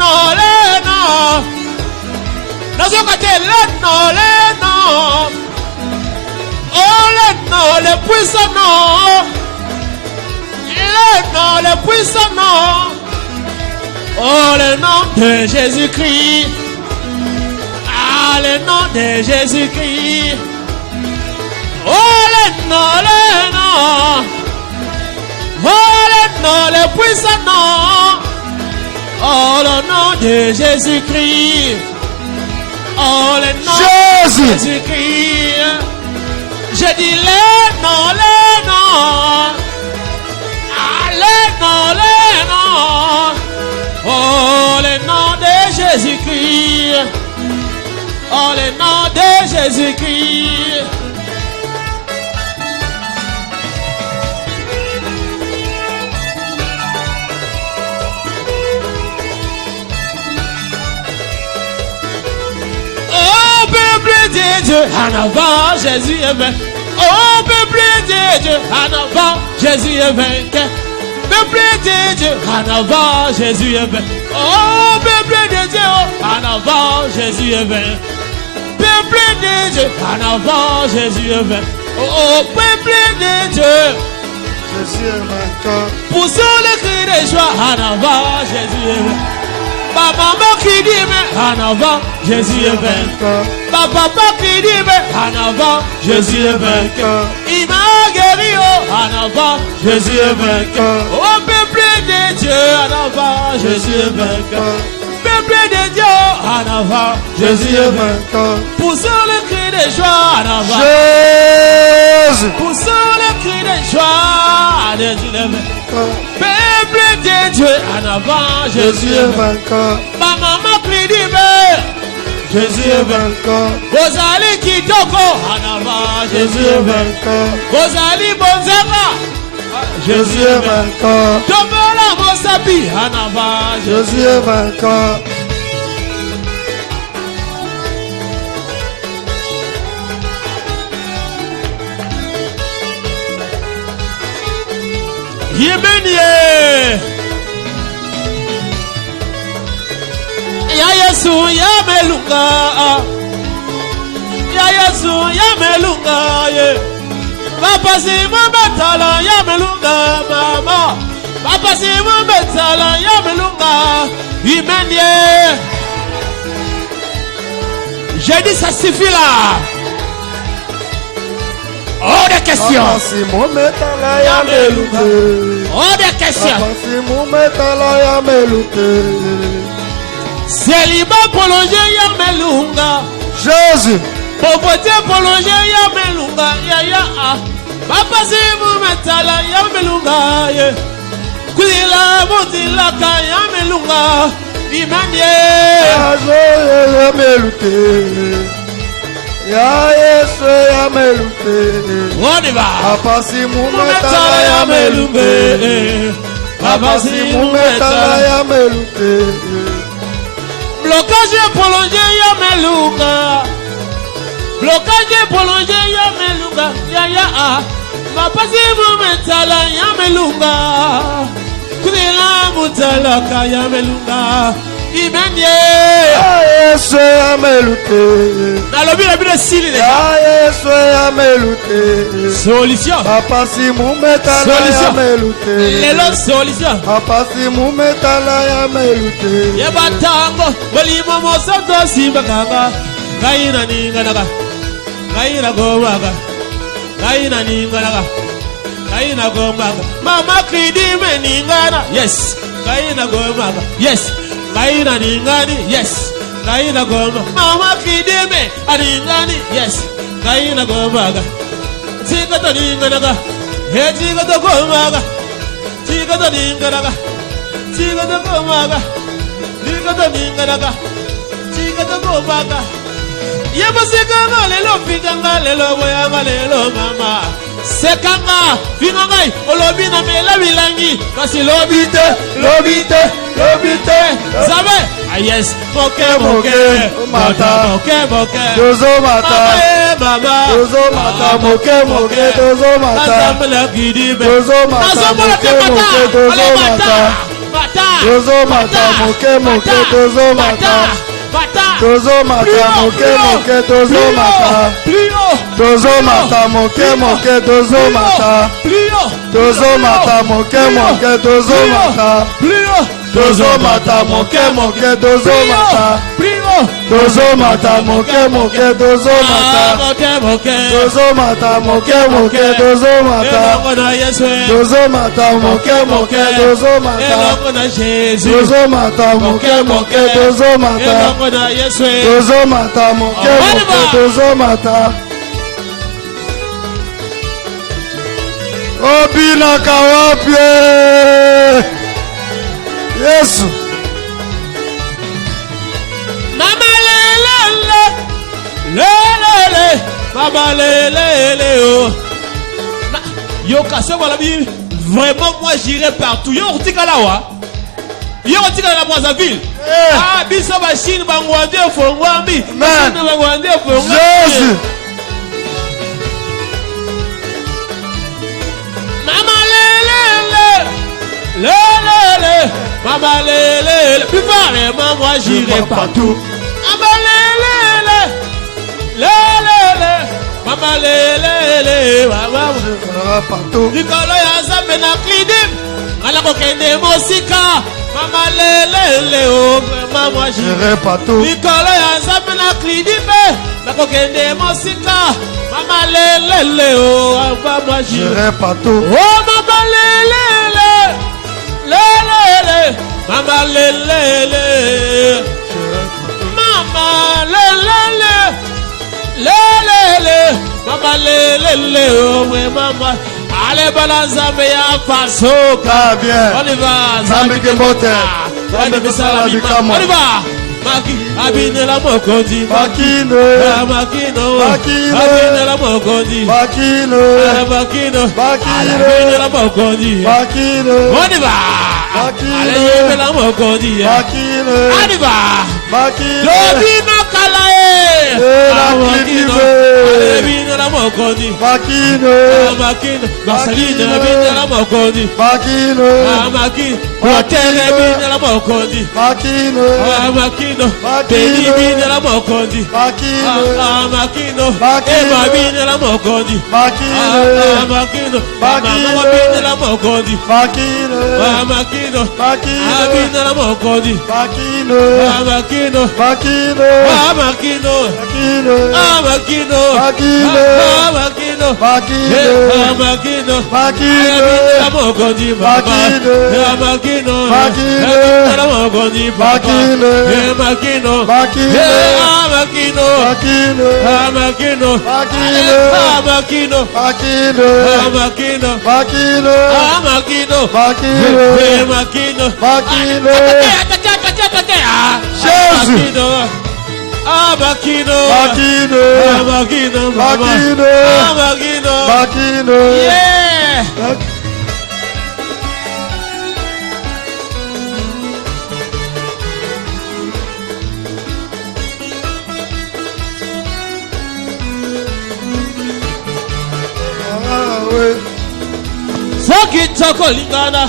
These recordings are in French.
non, les non. Nazokate, les non, les non. Oh, les non, les puissants non. Les non, les puissants non. Oh, le nom de Jésus-Christ. Ah, le nom de Jésus-Christ. Oh, le nom, le nom. Oh, le nom, le puissant nom. Oh, le nom de Jésus-Christ. Oh, le nom de Jésus-Christ. Je dis le nom, le nom. Ah, le nom, le nom. Oh, le nom de Jésus-Christ. Oh, le nom de Jésus-Christ. Oh, peuple de Dieu, en avant, Jésus est vaincu. Oh, peuple de Dieu, en avant, Jésus est vaincu. Peuple de Dieu, en avant, Jésus est vaincu. Oh, peuple de Dieu, en avant, Jésus est vaincu. Peuple de Dieu, en avant, Jésus est vaincu. Oh, peuple de Dieu, Jésus est vainqueur. poussons le cri de joie, en avant, Jésus est vaincu. Maman qui dit, mais en avant, Jésus est vainqueur. Papa qui dit, mais en avant, Jésus est vainqueur. Il m'a guéri, oh, en avant, Jésus est vainqueur. Oh, peuple de Dieu, en avant, Jésus est vainqueur. Peuple de Dieu, en avant, Jésus est vainqueur. Poussons le cri de joie, en avant. Jésus. Poussons le cri de joie, Jésus est vainqueur. Peuple de Dieu, en avant, Jésus est vainqueur. Maman qui dit, mais Jésus est vainqueur. Bozali Kitoko, en avant, Jésus est vainqueur. Bozali Bonzaka, Jésus est vainqueur. Tomola Mosapi, en avant, Jésus est vainqueur. Yemenie. Ya Yesu ya melunga. Ya Yesu ya melunga ye. Papa si mbetala ya melunga mama. Papa si mbetala ya melunga. Yemenie. J'ai dit ça suffit là. Oh, des questions. Oh, des questions. Célibat prolongé, Yamelunga. Jésus. Pauvreté prolongée, Yamelunga. Ya. Papa, si vous mettez là, Yamelunga. Kouila, Moutila, Yamelunga. Imanie. Ya Yesu ya melute. On y va. Papa si mumetala ya melute. Papa si mumetala ya melute. Blocage prolongé ya melunga. Blocage prolongé ya melunga. Ya. Papa si mumetala ya melunga. Kudila mutala ka ya melunga. Imenie. Ya Yesu ya melute. Dans le but de Syrie. Ya Yesu ya melute. Solution. Papa si mumetala ya melute. Lelo solution. Papa si mumetala ya melute. Yebatango bolimo mosoto simbakanga. Gaina ninganaga. Gaina gomaga. Gaina ninganaga. Gaina gomaga. Mama kidime ningana. Yes. Gaina gomaga. Yes. Gaina ningani, yes. Gaina goma. Mama kideme aningani, yes. Gaina gomaga. Tigata ninganaga. He tigata gomaga. Tigata ninganaga. Tigata gomaga. Tigata ninganaga. Tigata gomaga. Yebaseka lelo piganga lelo boyanga lelo mama. Sekanga fingangai olobina mela bilangi kasi lobite zabe yes moke mata Dozo mata baba Dozo mata moke dozo mata azamela gidibe Dozo mata moke dozo mata Tozo mata moke moke tozo mata. Tozo mata moke moke tozo mata. Tozo mata moke moke tozo mata. Tozo mata moke moke tozo mata. Tozo mata moke moke tozo mata. Tozo mata moke moke tozo mata. Tozo mata moke moke tozo mata. Tozo mata moke moke tozo mata. Tozo mata moke moke tozo mata. Tozo mata moke moke tozo mata. Obina kawapye. Yesu. Mama le, mama le, oh. Yo cassé voilà bien. Vraiment moi j'irai partout. Yo tika lawa. Yo tika la Brazzaville. Ah biso ba Chine ba ngwande fongwambi. Man. Ba ngwande fongwambi. Jésus. Mama le. Mama le. Plus vraiment moi j'irai partout. Mama le. Mama le. Partout. Nikolo ya zambe na klidim. Ala kokende mosika. Mama le. Oh vraiment moi J'irai partout. Nikolo ya zambe na klidim. La kokende mosika. Mama le. Oh vraiment moi J'irai partout. Oh mama le. Mama le. Mama le. Mama le. Oh ouais mama. Allez balanzambe ya pasoka. Ah bien. On y va. Zambi kemote. Zambi bisala bikamo. On y va. Maki abine la mokondi. Makino. Makino. Makino. Abine la mokondi. Makino. Makino. Makino. Abine la mokondi. Makino. On y va. Makino. Allez yebe la mokondi. Makino. On y va. Makino. Dobino kalae. Makino. Abine la mokondi. Makino. Makino. Basaline abine la mokondi. Makino. Makino. Hotel abine la mokondi. Makino. Makino. Baby abine la mokondi. Makino. Makino. Makino. Eba abine la mokondi. Makino. Makino. Makino. Mama abine la mokondi. Makino. Makino. Makino. Abine la mokondi. Makino. Makino. Makino. Makino. Makino. Makino. Makino. Makino. Makino. Makino. Makino. La mokondi. Makino. Makino. Makino. La mokondi. Makino. Makino. Makino. Makino. Makino. Makino. Makino. Makino. Makino. Makino. Makino. Makino. Makino. Makino. Makino. Jésus. Makino. Makino. Makino. Makino. Makino. Makino. Makino. Yeah. Soki toko lingana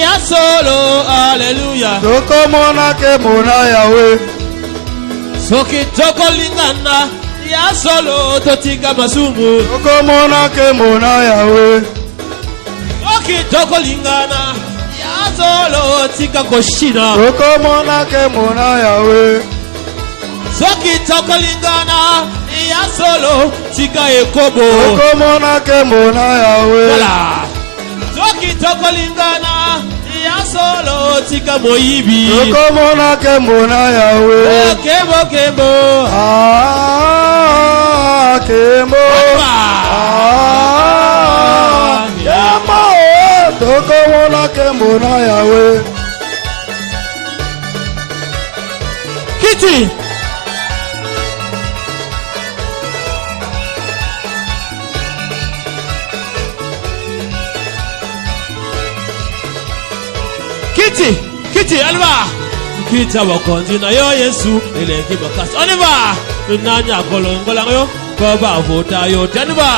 ya solo hallelujah. Toko mona ke mona Yahweh. Soki toko lingana ya solo totika masumu. Toko mona ke mona Yahweh. Soki toko lingana ya solo tika koshina. Toko mona ke mona Yahweh. Soki toko lingana ya solo tika ekobo. Toko mona ke mona Yahweh. Voilà. Soki toko lingana ya solo tika moyibi. Toko mona ke mona Yahweh. Kembo kembo. Ah, kembo. Ah, kembo. Toko mona ke mona Yahweh. Kiti. Kiti, alva. Kita wakonzi na yo Yesu eleki bakasi. On y va. Nanya kolongola yo. Baba vota yo. On y va.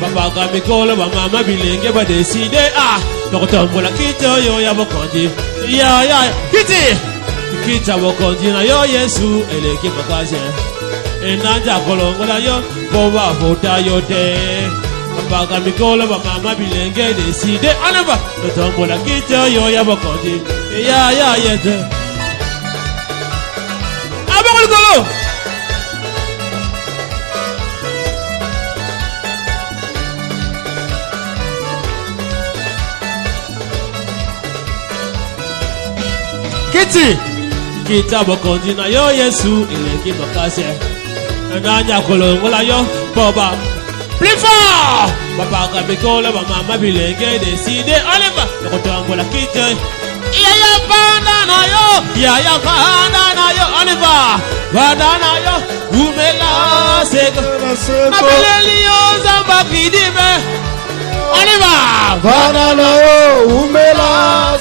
Papa Kamikolo, Mama Bilingue, va décider. Ah, donc tombe la quitte, yo, ya bokondi. Ya, quitte. Quitte bokondi, na yo, Yesu, et l'équipe bagage. Et Nanja Kolongo, la yo, Boba, Vota, yo, te. Papa Kamikolo, Mama Bilingue, décider. On va, donc tombe la quitte, yo, ya bokondi. Ya, te. Ah, bon, le golo. Kiti Kita bokondi na yo Yesu il est qui me casse. Nanya kolongo la yo Boba. Plus fort. Papa Kamikolo, Mama Bilingue décidé. On y va. Le retour la quitte. Ya banda na yo. Ya banda na yo. On y va. Banda na yo. Oumela seko. Na beleli yo zamba kidime. On y va. Banda na yo. Oumela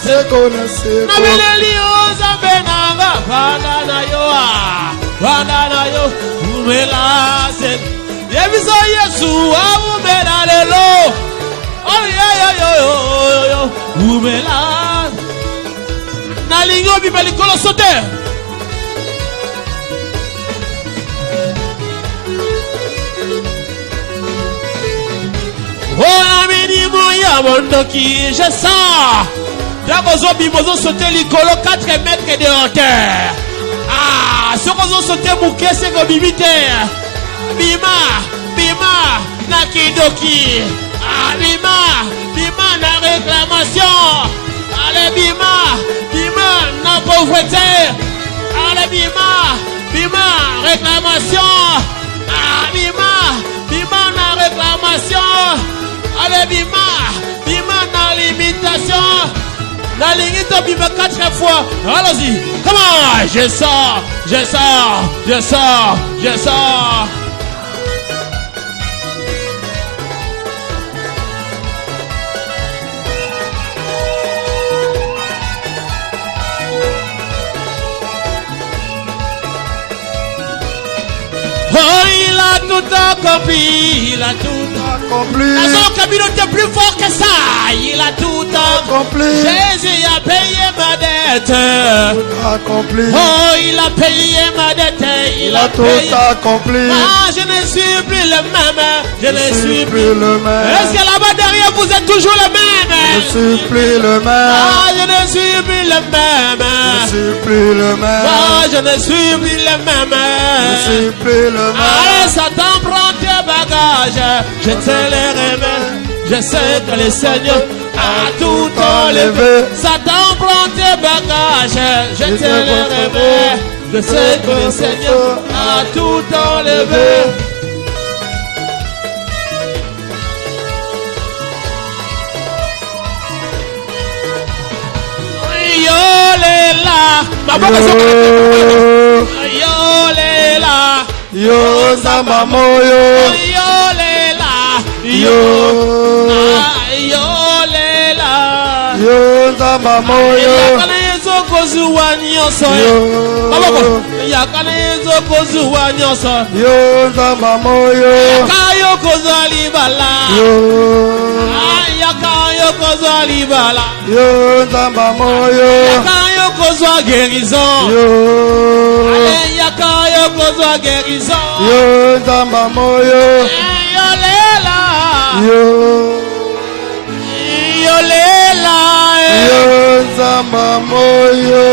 seko na seko. Na beleli yo zamba nanga. Banda na yo. Oumela seko. Yebiso Yesu oumela lelo. Oh yo. Oumela. Na lingo bibeli kolo sote. Oh amini moya mondoki je sens. Dagozo bibozo sauter likolo 4 mètres de hauteur. Ah, sokozo sauter bouquet c'est comme bibite. Bima na kidoki. Ah bima na réclamation. Allez bima na pauvreté. Allez bima réclamation. Ah bima na réclamation. Allez bima na limitation. La limite bima 4 fois. Allons-y. Comment? Je sors. Oh, il a tout accompli, La communauté plus fort que ça, il a tout accompli. Jésus a payé ma dette. Accompli. Oh, il a payé ma dette. Il a tout accompli. Ah, je ne suis plus le même. Je ne suis plus le même. Est-ce que là-bas derrière vous êtes toujours le même? Je ne suis plus le même. Ah, je ne suis plus le même. Je ne suis plus le même. Ah, je ne suis plus le même. Je ne suis plus le même. Allez, Satan, prends tes bagages. Je te les remets. Je sais que le Seigneur a tout enlevé. Satan, prends tes bagages. Je te les remets. Je sais que le Seigneur a tout enlevé. Yolela, ma boca Yolela, yo zamba moyo, Yolela, Yolela, yo zamba moyo. Yakana yezo kozuwa nyonso. Maboko, yakana yezo kozuwa nyonso. Yo zamba moyo, Kayo kozali bala. Yakayo kozali bala. Yo zamba moyo, Yakayo kozwa guérison. Yakayo kozwa guérison. Yo zamba moyo, Yolela. Yolela. Yo zamba moyo.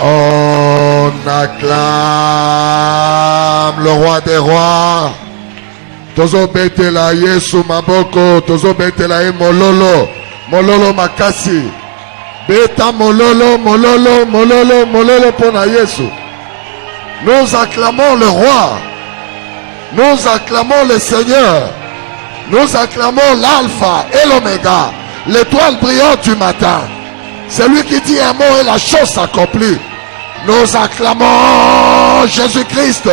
On acclame le roi des rois. Tozo betela Yesu maboko, tozo betela mololo makasi. Beta mololo pona Yesu. Nous acclamons le roi. Nous acclamons le Seigneur. Nous acclamons l'alpha et l'oméga, l'étoile brillante du matin. Celui qui dit un mot et la chose s'accomplit. Nous acclamons Jésus-Christ.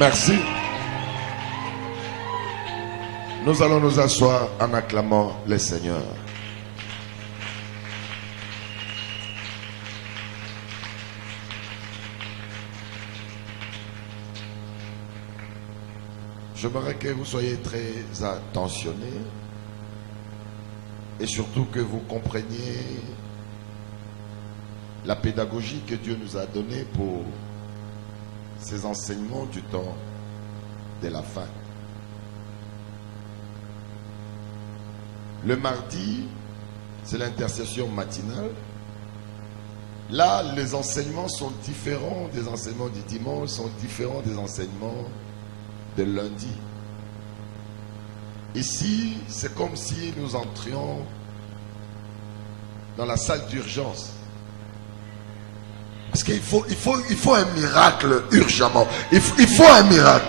Merci. Nous allons nous asseoir en acclamant le Seigneur. j'aimerais que vous soyez très attentionnés et surtout que vous compreniez la pédagogie que Dieu nous a donnée pour ces enseignements du temps de la fin. Le mardi, c'est l'intercession matinale. Là, les enseignements sont différents des enseignements du dimanche, sont différents des enseignements de lundi. Ici, c'est comme si nous entrions dans la salle d'urgence. Parce qu'il faut un miracle urgemment. Il faut un miracle.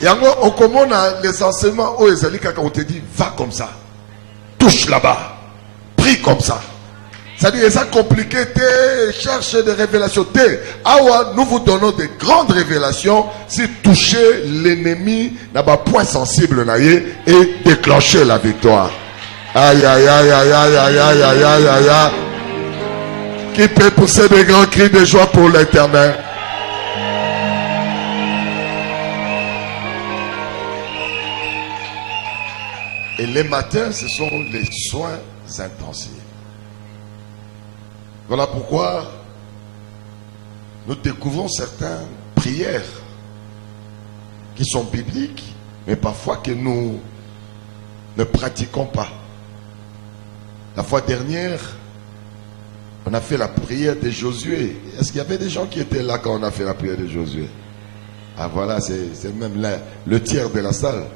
Et on commence les enseignements où on te dit va comme ça, touche là-bas, prie comme ça. C'est-à-dire, c'est compliqué, cherche des révélations. Nous vous donnons des grandes révélations si toucher l'ennemi n'a pas point sensible et déclencher la victoire. Aïe, aïe, aïe, aïe, aïe, aïe, aïe, aïe, aïe, aïe, aïe. Qui peut pousser des grands cris de joie pour l'Éternel? Et les matins, ce sont les soins intensifs. Voilà pourquoi nous découvrons certaines prières qui sont bibliques, mais parfois que nous ne pratiquons pas. La fois dernière, on a fait la prière de Josué. Est-ce qu'il y avait des gens qui étaient là quand on a fait la prière de Josué? Ah voilà, c'est même là, le tiers de la salle.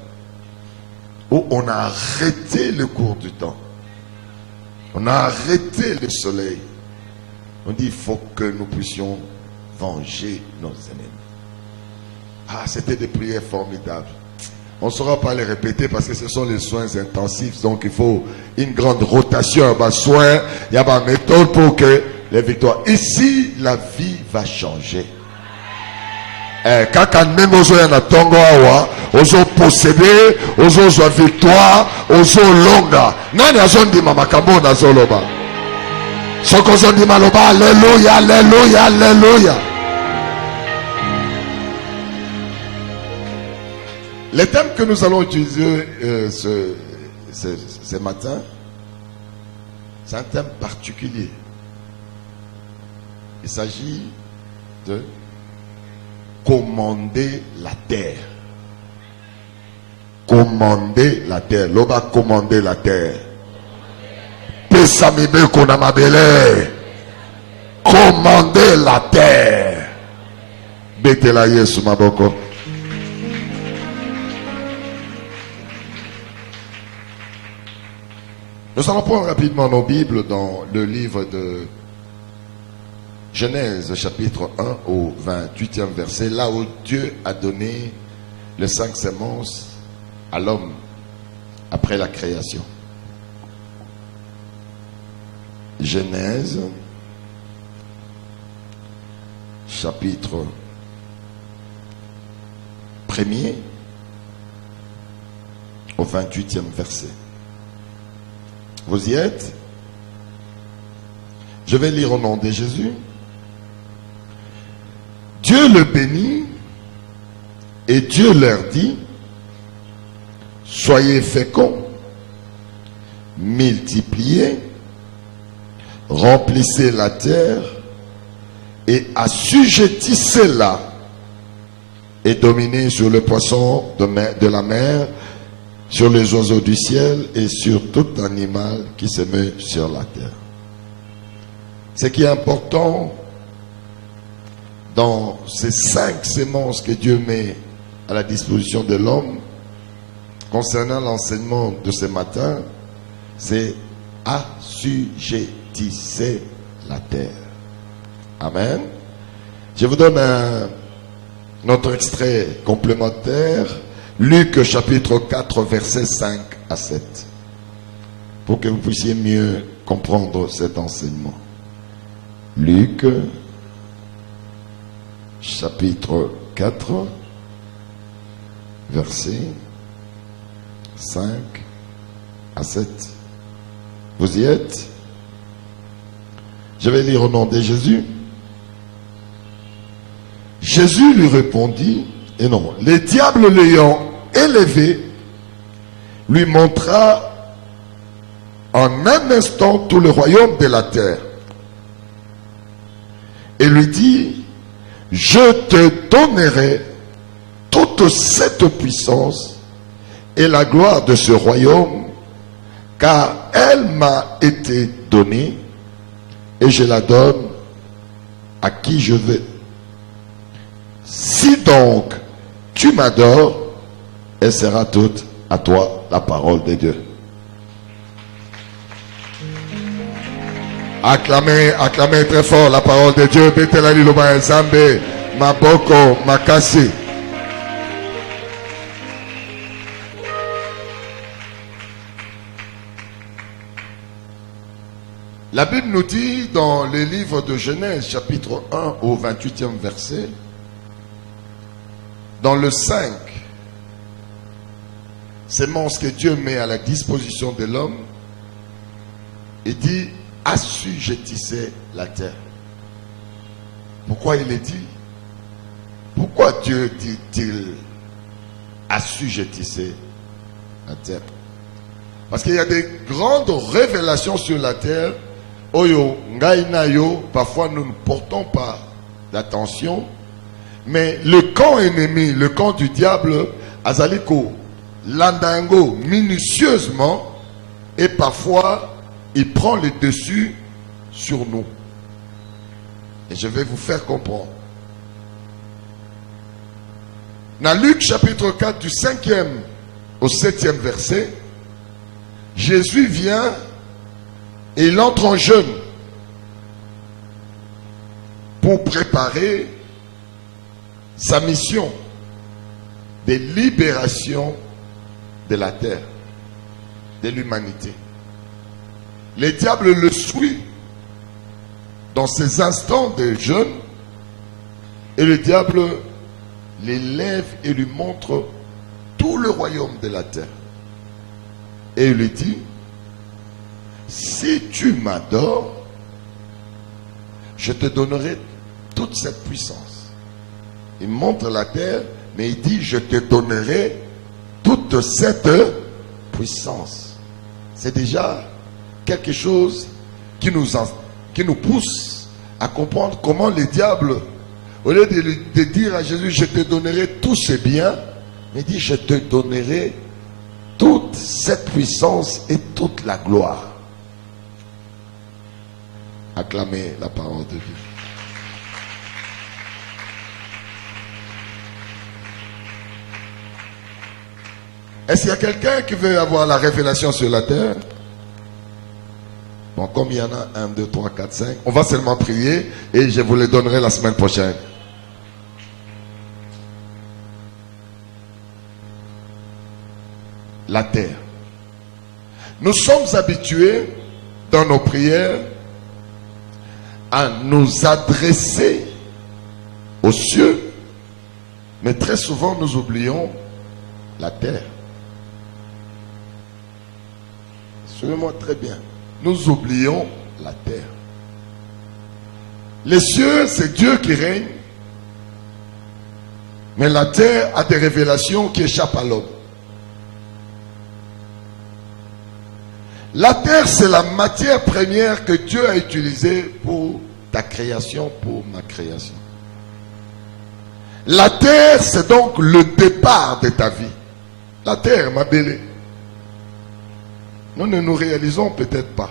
Où on a arrêté le cours du temps. On a arrêté le soleil. On dit il faut que nous puissions venger nos ennemis. Ah, c'était des prières formidables. On ne saura pas les répéter parce que ce sont les soins intensifs. Donc il faut une grande rotation. Il y a une méthode pour que les victoires. Ici, la vie va changer. Quand même aux gens tongo awa, aux posséder, aux victoire, aux longa. Nani azondi mama kambo na zoloba. Soko zondi maloba, alléluia, alléluia, alléluia. Les thèmes que nous allons utiliser ce matin, c'est un thème particulier. Il s'agit de commander la terre. Commander la terre. L'homme a commandé la terre. Pesamibe konamabele. Commander la terre. Betela Yesu maboko. Nous allons prendre rapidement nos Bibles dans le livre de Genèse chapitre 1 au 28e verset, là où Dieu a donné les 5 semences à l'homme après la création. Genèse chapitre 1er au 28e verset. Vous y êtes? Je vais lire au nom de Jésus. Dieu le bénit et Dieu leur dit, soyez féconds, multipliez, remplissez la terre et assujettissez-la et dominez sur le poisson de la mer, sur les oiseaux du ciel et sur tout animal qui se meut sur la terre. Ce qui est important dans ces 5 semences que Dieu met à la disposition de l'homme, concernant l'enseignement de ce matin, c'est assujettisser la terre. Amen. Je vous donne notre extrait complémentaire, Luc chapitre 4, versets 5 à 7, pour que vous puissiez mieux comprendre cet enseignement. Luc chapitre 4, versets 5 à 7. Vous y êtes? Je vais lire au nom de Jésus. Jésus lui répondit, et non, le diable l'ayant élevé, lui montra en un instant tout le royaume de la terre. Et lui dit, je te donnerai toute cette puissance et la gloire de ce royaume, car elle m'a été donnée et je la donne à qui je veux. Si donc tu m'adores, elle sera toute à toi la parole de Dieu. Acclamez, acclamez très fort la parole de Dieu. Betelali loba ezambe, maboko, makasi. La Bible nous dit dans le livre de Genèse, chapitre 1 au 28e verset, dans le 5, sémence que Dieu met à la disposition de l'homme, il dit, assujettissez la terre. Pourquoi il est dit? Pourquoi Dieu dit-il assujettissez la terre? Parce qu'il y a des grandes révélations sur la terre. Oyo, ngai na yo, parfois nous ne portons pas d'attention. Mais le camp ennemi, le camp du diable, azaliko, landango, minutieusement, et parfois, il prend le dessus sur nous. Et je vais vous faire comprendre. Dans Luc chapitre 4, du 5e au 7e verset, Jésus vient et il entre en jeûne pour préparer sa mission de libération de la terre, de l'humanité. Le diable le suit dans ces instants de jeûne et le diable l'élève et lui montre tout le royaume de la terre. Et il lui dit, si tu m'adores, je te donnerai toute cette puissance. Il montre la terre, mais il dit, je te donnerai toute cette puissance. C'est déjà quelque chose qui nous pousse à comprendre comment le diable, au lieu de dire à Jésus, je te donnerai tous ces biens, il dit, je te donnerai toute cette puissance et toute la gloire. Acclamez la parole de Dieu. Est-ce qu'il y a quelqu'un qui veut avoir la révélation sur la terre? Bon, comme il y en a 1, 2, 3, 4, 5, on va seulement prier et je vous les donnerai la semaine prochaine. La terre. Nous sommes habitués dans nos prières à nous adresser aux cieux, mais très souvent nous oublions la terre. Suivez-moi très bien. Nous oublions la terre. Les cieux, c'est Dieu qui règne, mais la terre a des révélations qui échappent à l'homme. La terre, c'est la matière première que Dieu a utilisée pour ta création, pour ma création. La terre, c'est donc le départ de ta vie. La terre, ma belle. Nous ne nous réalisons peut-être pas.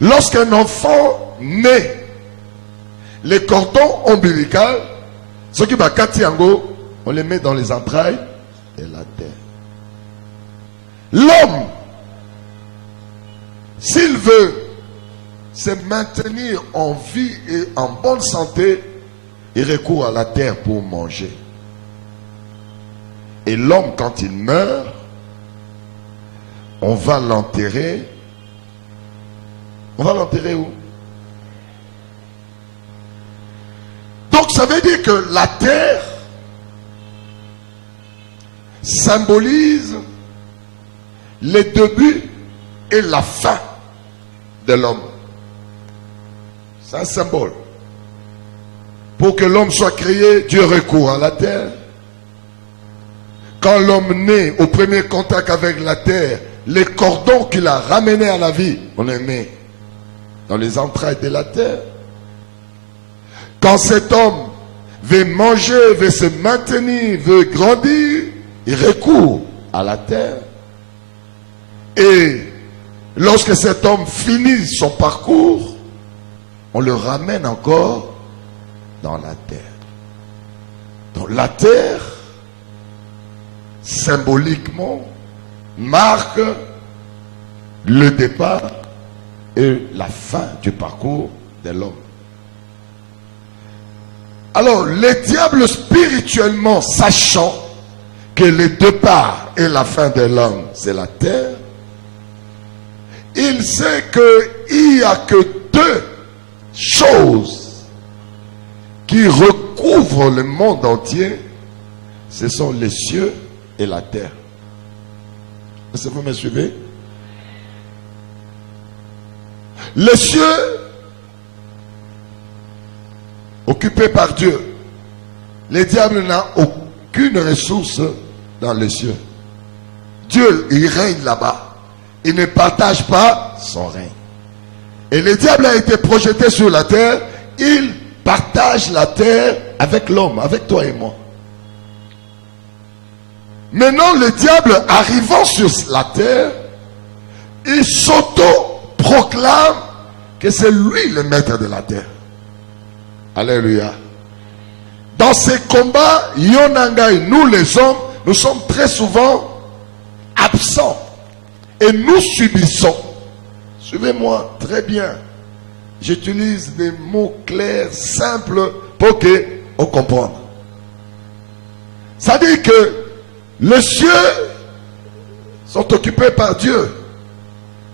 Lorsqu'un enfant naît, les cordons ombilicaux, ceux qui va katiango, on les met dans les entrailles de la terre. L'homme, s'il veut se maintenir en vie et en bonne santé, il recourt à la terre pour manger. Et l'homme, quand il meurt, on va l'enterrer. On va l'enterrer où? Donc ça veut dire que la terre symbolise les débuts et la fin de l'homme. C'est un symbole. Pour que l'homme soit créé, Dieu recourt à la terre. Quand l'homme naît au premier contact avec la terre, les cordons qu'il a ramenés à la vie, on les met dans les entrailles de la terre. Quand cet homme veut manger, veut se maintenir, veut grandir, il recourt à la terre. Et lorsque cet homme finit son parcours, on le ramène encore dans la terre. Donc la terre, symboliquement, marque le départ et la fin du parcours de l'homme. Alors, le diable spirituellement, sachant que le départ et la fin de l'homme, c'est la terre, il sait qu'il n'y a que deux choses qui recouvrent le monde entier, ce sont les cieux et la terre. Est-ce que vous me suivez? Les cieux occupés par Dieu. Le diable n'a aucune ressource dans les cieux. Dieu, il règne là-bas. Il ne partage pas son règne. Et le diable a été projeté sur la terre. Il partage la terre avec l'homme, avec toi et moi. Maintenant, le diable arrivant sur la terre, il s'auto-proclame que c'est lui le maître de la terre. Alléluia. Dans ces combats, Yonangai, nous les hommes, nous sommes très souvent absents. Et nous subissons. Suivez-moi très bien. J'utilise des mots clairs, simples, pour qu'on comprenne. Ça dit que les cieux sont occupés par Dieu.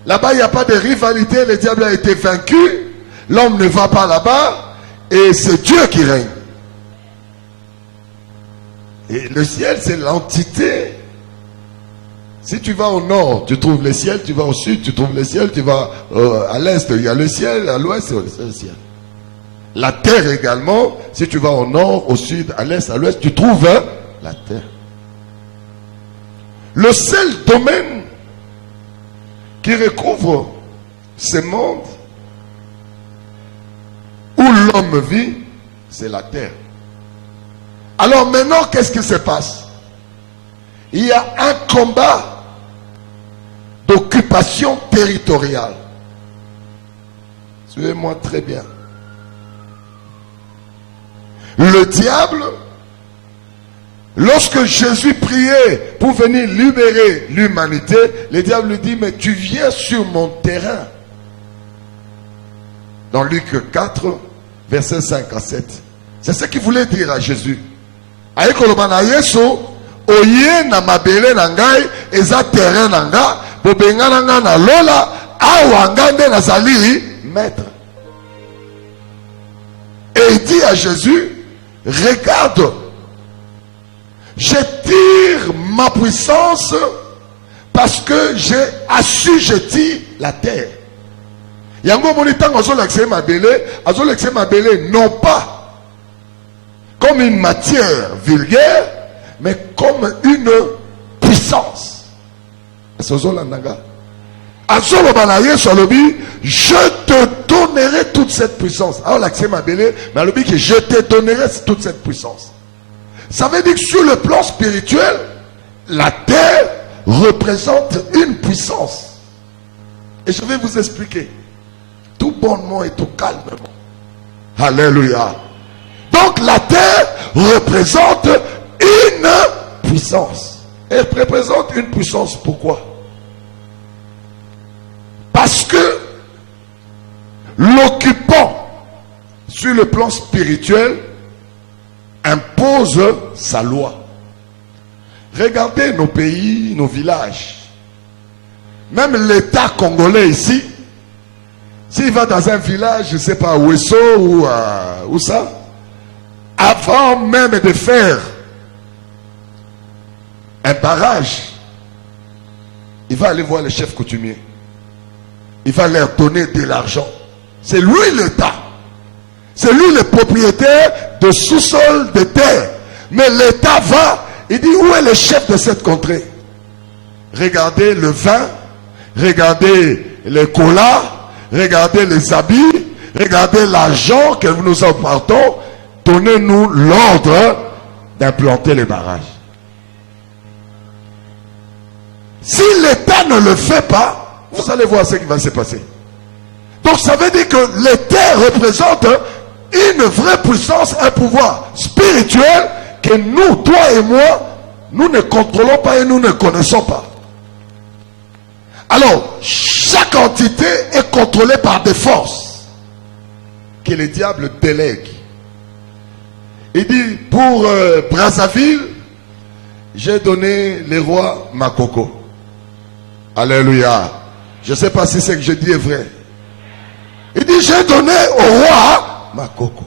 Là-bas, il n'y a pas de rivalité. Le diable a été vaincu. L'homme ne va pas là-bas. Et c'est Dieu qui règne. Et le ciel, c'est l'entité. Si tu vas au nord, tu trouves le ciel. Tu vas au sud, tu trouves le ciel. Tu vas à l'est, il y a le ciel. À l'ouest, c'est le ciel. La terre également. Si tu vas au nord, au sud, à l'est, à l'ouest, tu trouves la terre. Le seul domaine qui recouvre ce monde où l'homme vit, c'est la terre. Alors maintenant, qu'est-ce qui se passe? Il y a un combat d'occupation territoriale. Suivez-moi très bien. Le diable, lorsque Jésus priait pour venir libérer l'humanité, le diable lui dit, mais tu viens sur mon terrain. Dans Luc 4, versets 5 à 7. C'est ce qu'il voulait dire à Jésus. Ayekolobana Yesu, oye na mabele na ngai, eza terrain na nga, bobengana nga na lola, awa ngande nazali maître. Et il dit à Jésus, regarde, je tire ma puissance parce que j'ai assujetti la terre. Yango monitango azolakse mabele non pas comme une matière vulgaire, mais comme une puissance. Je te donnerai toute cette puissance. Alors l'accès mabele, mais alors que je te donnerai toute cette puissance. Ça veut dire que sur le plan spirituel, la terre représente une puissance. Et je vais vous expliquer. Tout bonnement et tout calmement. Alléluia. Donc la terre représente une puissance. Elle représente une puissance. Pourquoi? Parce que l'occupant sur le plan spirituel impose sa loi. Regardez nos pays, nos villages. Même l'État congolais ici, s'il va dans un village, je ne sais pas, à Ouesso ou où ça, avant même de faire un barrage, il va aller voir le chef coutumier. Il va leur donner de l'argent. C'est lui l'État. C'est lui le propriétaire de sous-sol de terre. Mais l'État va, il dit, où est le chef de cette contrée? Regardez le vin, regardez les colas, regardez les habits, regardez l'argent que nous apportons, donnez-nous l'ordre d'implanter les barrages. Si l'État ne le fait pas, vous allez voir ce qui va se passer. Donc ça veut dire que les terres représentent une vraie puissance, un pouvoir spirituel que nous, toi et moi, nous ne contrôlons pas et nous ne connaissons pas. Alors, chaque entité est contrôlée par des forces que le diable délègue. Il dit, pour Brazzaville, j'ai donné le roi Makoko. Alléluia. Je ne sais pas si ce que je dis est vrai. Il dit, j'ai donné au roi Makoko.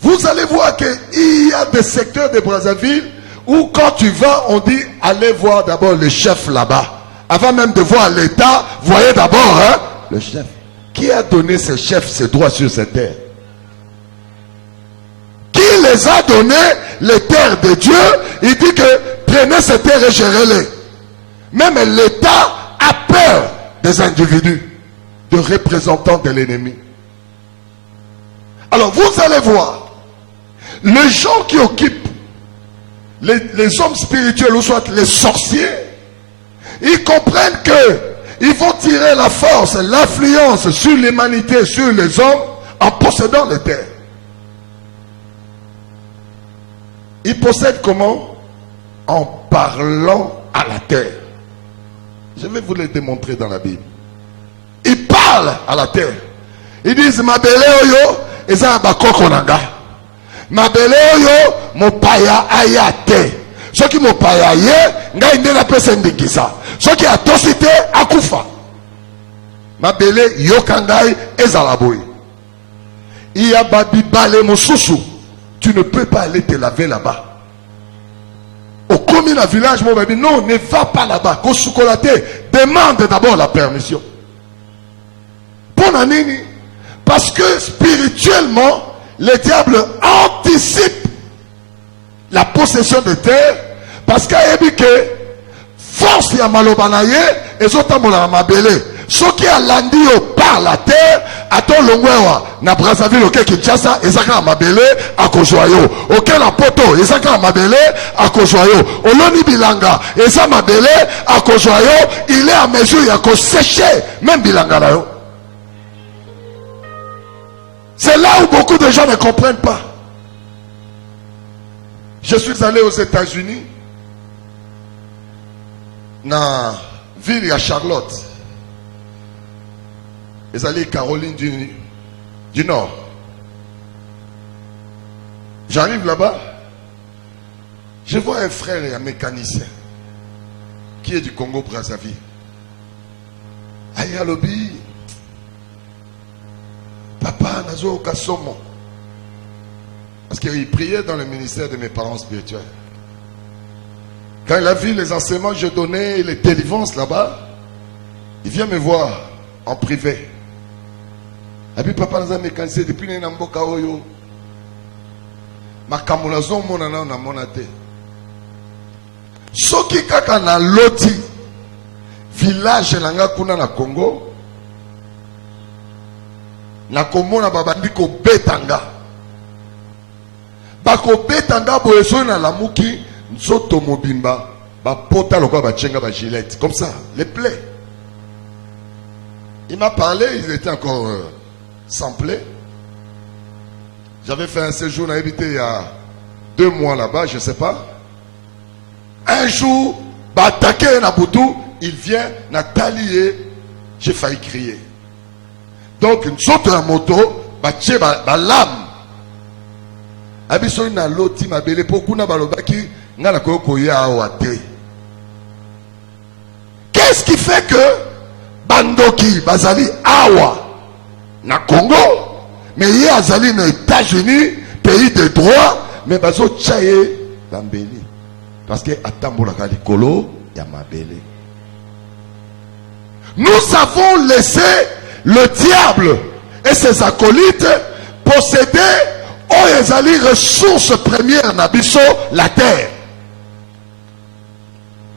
Vous allez voir qu'il y a des secteurs de Brazzaville où quand tu vas, on dit, allez voir d'abord le chef là-bas. Avant même de voir l'État, voyez d'abord le chef. Qui a donné ces chefs ces droits sur cette terre? Qui les a donné les terres de Dieu? Il dit que prenez ces terres et gérez-les. Même l'État a peur des individus, de représentants de l'ennemi. Alors vous allez voir, les gens qui occupent les hommes spirituels ou soit les sorciers, ils comprennent que ils vont tirer la force, l'influence sur l'humanité, sur les hommes, en possédant les terres. Ils possèdent comment? En parlant à la terre. Je vais vous le démontrer dans la Bible. Ils parlent à la terre. Ils disent, ma belle oyo, eza bakoko nanga. Ma belle oyo, mo paya ayate. Ce qui mo paya ye, nga inde la pese ndikisa. Ce qui a tosité, akufa. Ma belle yokangai ezalaboui. Il y a babibale mosusu. Tu ne peux pas aller te laver là-bas. Au commune à village, mon baby, non, ne va pas là-bas. Demande d'abord la permission. Pour Nanini, parce que spirituellement, le diable anticipe la possession de terre, parce qu'il a dit que force ya malobanaye, et autres mabele. Ce qui a landi par la terre, à ton longwewa, na Brazzaville, ok, Kinshasa, et ça a mabele, à Kojoyo. Ok, na Poto, et ça a mabele, à Kojoyo. Oloni Bilanga, et ça mabele, à Kojoyo, il est à mesure, il y a qu'à sécher, même Bilanga là. C'est là où beaucoup de gens ne comprennent pas. Je suis allé aux États-Unis, dans la ville à Charlotte. Ils allaient Caroline du Nord. J'arrive là-bas, je vois un frère et un mécanicien qui est du Congo-Brazzaville. Aïe Alobi, papa Nazo Kassomo. Parce qu'il priait dans le ministère de mes parents spirituels. Quand il a vu les enseignements que je donnais, les délivrances là-bas, il vient me voir en privé. Et puis papa nous a mécanisé depuis les Namboka Oyo. Ma kamulazo monana na monate. Soki kaka na loti village nanga kuna na Congo. Na komona babandi ko betanga. Bako betanga boyeso na lamuki nzoto mobimba ba pota lokwa ba chenga ba gilette comme ça les plaies. Il m'a parlé, ils étaient encore samplés. J'avais fait un séjour, on a habité il y a 2 mois là-bas, je ne sais pas. Un jour, attaqué Nabutu, il vient, Nathalie, j'ai failli crier. Donc, une sorte de moto, lame. Abiso na loti ma belle beaucoup na balobaki ngana ko ya awate. Qu'est-ce qui fait que Bandoki Bazali Awa na Congo, mais il y a Azali na États-Unis, pays de droit, mais bazo tchaye Bambeli. Parce que Atambola Kalikolo ya mabele. Nous avons laissé le diable et ses acolytes posséder les ressources premières na biso la terre.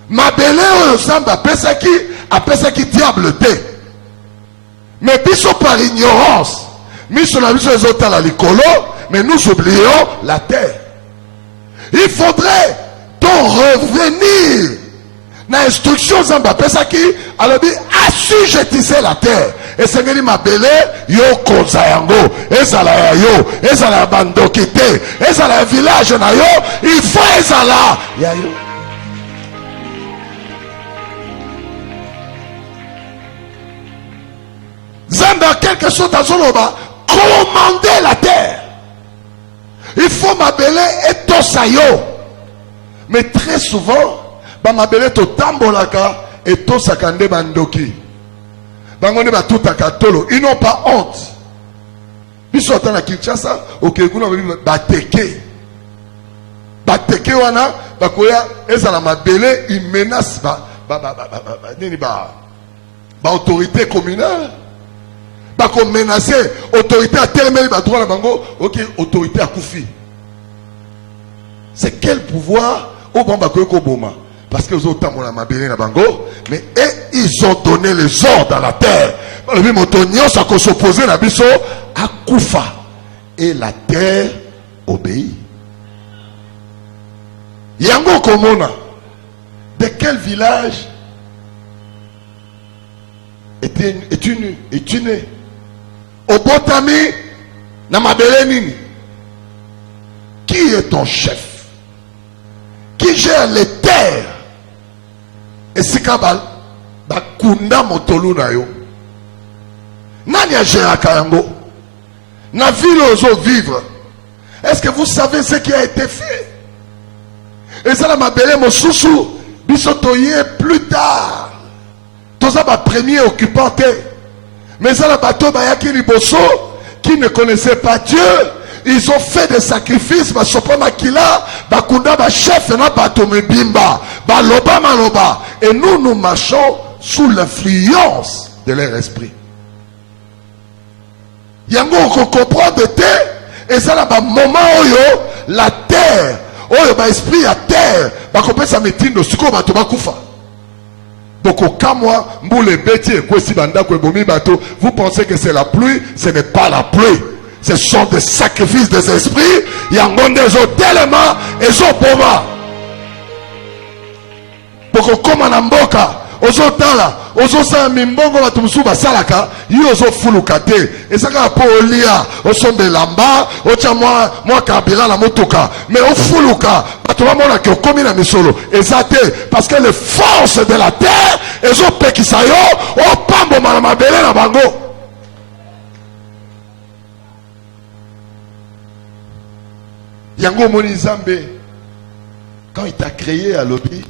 Mabele oyo Nzambe apesaki diable te. Mais biso par ignorance, miso na biso ezotala likolo, mais nous oublions la terre. Il faudrait donc revenir na instruction Nzambe apesaki, alors dit assujettissez la terre. Et c'est que mabele yo koza yango, ezala ya yo, ezala ya bandoki te, ezala ya village na yo, il faut ezala ya yo. Nzambe a quelque chose dans son oba, commander la terre. Il faut mabele et tosayo. Mais très souvent, ba mabele to tambolaka et tosakande bandoki. Bangone ba tout akatolo, ils n'ont pas honte. Ils sont à Kinshasa, au Kekuna, bateke. Bateke wana, bakoya, ezala mabele, ils menacent ba autorité communale. Bako menacer autorité à terme, ba droit la bango, ok, autorité à Koufi. C'est quel pouvoir au bamba ko boma? Parce que vous autant mon mabélé na bango, mais ils ont donné les ordres dans la terre. Le même otonio ça qu'on s'opposait na biso à Koufa et la terre obéit. Yango komona, de quel village es-tu né? Au Botami, na mabélé nini? Qui est ton chef? Qui gère les terres? Et si kabal, bakunda motolu na yo. Nani a géré Kayango? Na ville ozo vivre. Est-ce que vous savez ce qui a été fait? Et ça la mabele mosusu, bisotoye plus tard. Toza ba premier occupant. Mais ça la bateau bayaki liboso, qui ne connaissait pas Dieu. Ils ont fait des sacrifices, ba sopa makila, ba kunda ba chef na bato mebimba, ba loba maloba. Et nous marchons sous l'influence de leur esprit. Yango ko comprendre te, et ça là ba moment oyo la terre, oyo ba esprit à terre, ba kopesa sa metindo suko bato ba kufa. Boko kamwa mboule beti kwesi banda ko bomi bato, vous pensez que c'est la pluie, ce n'est pas la pluie. Ce sont des sacrifices des esprits. Yango ndezo tellement et zo boma. Boko koma na mboka, ozo tala, ozo sa mimbongo batu musu basalaka, yo ozo fuluka te. Ezaka po olia, osombe lamba, ocha mwa kabila na motoka, mais o fuluka, batu ba mona ke okomi na misolo. Ezate parce que les forces de la terre, ezo pekisa yo, o pambo na mabele na bango. Yango moni Nzambe, quand il t'a créé à l'obéi,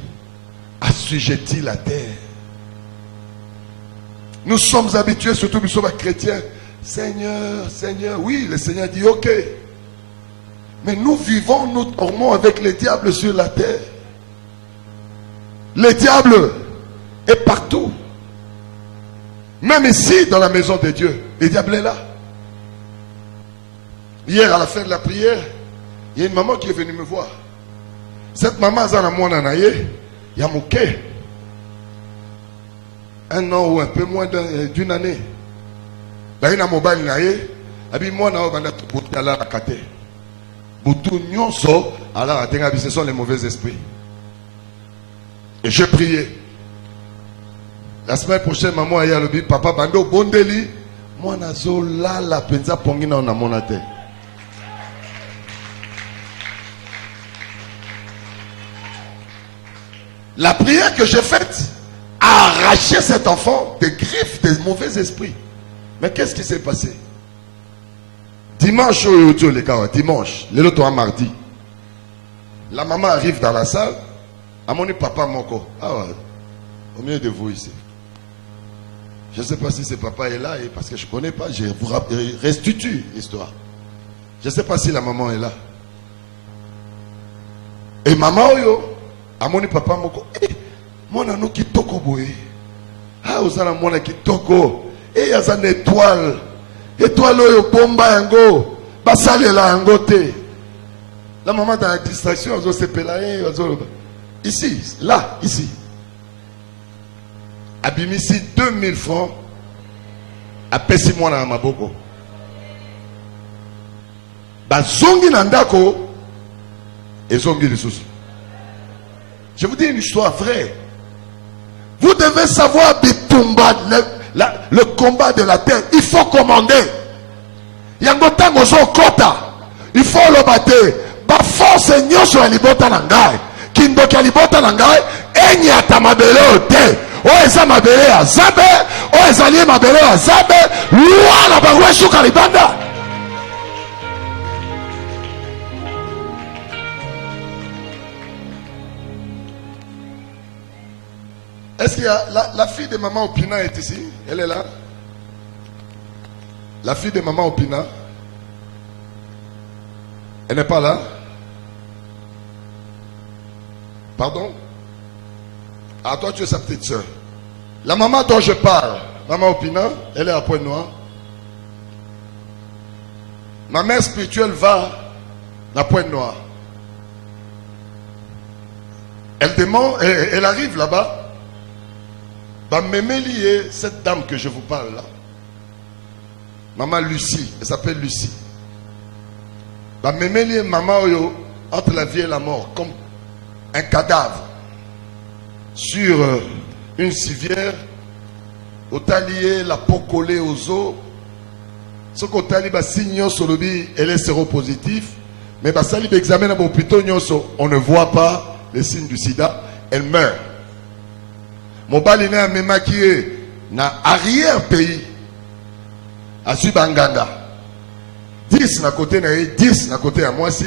assujetti la terre. Nous sommes habitués, surtout nous sommes chrétiens. Seigneur, Seigneur, oui, le Seigneur dit ok. Mais nous vivons, nous dormons avec les diables sur la terre. Le diable est partout. Même ici, dans la maison de Dieu, le diable est là. Hier, à la fin de la prière, il y a une maman qui est venue me voir. Cette maman, il y a mouké. Un an ou un peu moins d'une année. Il y a un mobile naïe. Ce sont les mauvais esprits. Et j'ai prié. La semaine prochaine, maman a dit, papa, bando bondeli, moi nazo la penza pongina na monate. La prière que j'ai faite a arraché cet enfant des griffes des mauvais esprits. Mais qu'est-ce qui s'est passé? Dimanche, dimanche, le mardi, la maman arrive dans la salle. À mon papa Moko. Ah ouais, au milieu de vous ici. Je ne sais pas si ce papa est là, et parce que je ne connais pas, je vous restitue l'histoire. Je ne sais pas si la maman est là. Et maman, à mon papa Moko, mon anou qui toko boé. Ah, vous avez mon qui toko. Et il y a une étoile. Étoile, bomba yango. basale la angote. La maman dans la distraction, ici, là, ici. Abimisi 2000 francs. A pesi moi na maboko. Bazongi nandako. Et zongi les sous. Je vous dis une histoire vraie. Vous devez savoir Bitumba, le combat de la terre. Il faut commander. Yangota ngozo kota. Il faut le battre. Ba force nyoso alibota nangai. Kindoki alibota nangai. Enyi atamabele ote. O eza mabele ya zabe. O ezali mabele ya zabe. Lua na bagwe shuka libanda. Est-ce qu'il y a la fille de maman Opina est ici? Elle est là? La fille de maman Opina? Elle n'est pas là? Pardon? Ah, toi tu es sa petite soeur. La maman dont je parle, maman Opina, elle est à Pointe-Noire. Ma mère spirituelle va à Pointe-Noire. Elle demande, elle arrive là-bas. Bah, Mémélie est cette dame que je vous parle là. Maman Lucie, elle s'appelle Lucie. Bah, Mémélie est maman yo, entre la vie et la mort, comme un cadavre sur une civière. Au talier, la peau collée aux os. Ce qu'au talier, bah, signe sur le bi, elle est séropositif. Mais bah, ça, l'examen à l'hôpital, on ne voit pas les signes du sida. Elle meurt. Mon baliné a même maquillé dans arrière-pays à Subanganga. 10 na côté na 10 na côté à moi si.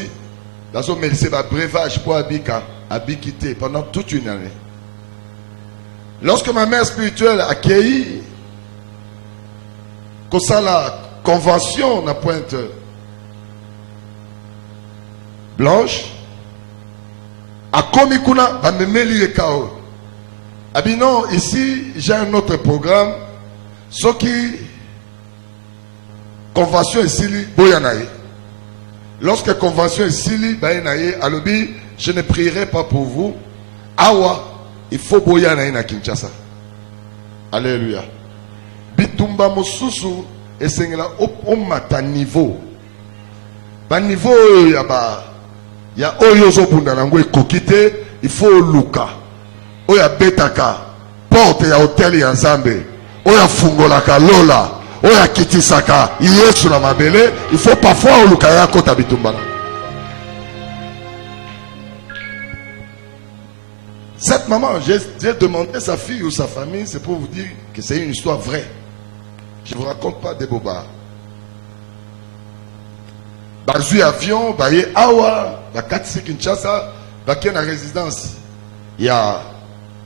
Dans son médecin va breuvage pour habiter pendant toute une année. Lorsque ma mère spirituelle a accueilli que ça la convention na Pointe Blanche a commis kuna ba memeli ekao. Ah bien non, ici, j'ai un autre programme. Ce qui... Convention ici, Boyanaï. Lorsque convention ici, Boyanaï, alobi, je ne prierai pas pour vous. Awa, il faut Boyanaï na Kinshasa. Alléluia. Bitumba mosusu, et c'est là, au mata niveau. Ba niveau, il y a Oyozo Bundanango et Kokite, il faut Luka. Oya betaka porte ya hotel ya Nzambe oya fungolaka lola oya kitisaka yesu na mabele. Il faut parfois oluka ya kota bitumbana. Cette maman, j'ai demandé sa fille ou sa famille, c'est pour vous dire que c'est une histoire vraie. Je ne vous raconte pas des bobards. Bazui avion baye awa bakatisi Kinshasa bakie na résidence. Il y a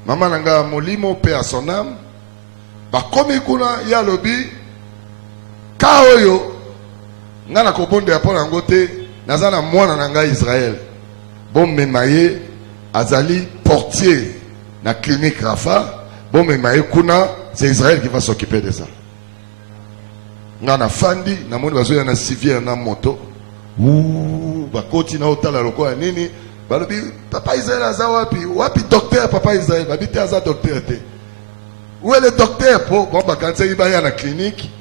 Maman nanga molimo paix à son âme. Ba komi kuna ya lobi kaoyo ngana kobonde ya pona ngote nazana mwana nanga Israël. Bon memaye azali portier na clinique Rafa. Bon memaye kuna c'est Israël qui va s'occuper de ça. Ngana fandi na moni bazo ya na civière na moto. Ouh ba koti na otala loko ya nini? Balobi papa Israël aza wapi docteur papa Israël babite aza docteur te. Où est le docteur pour bon ba quand il va à la clinique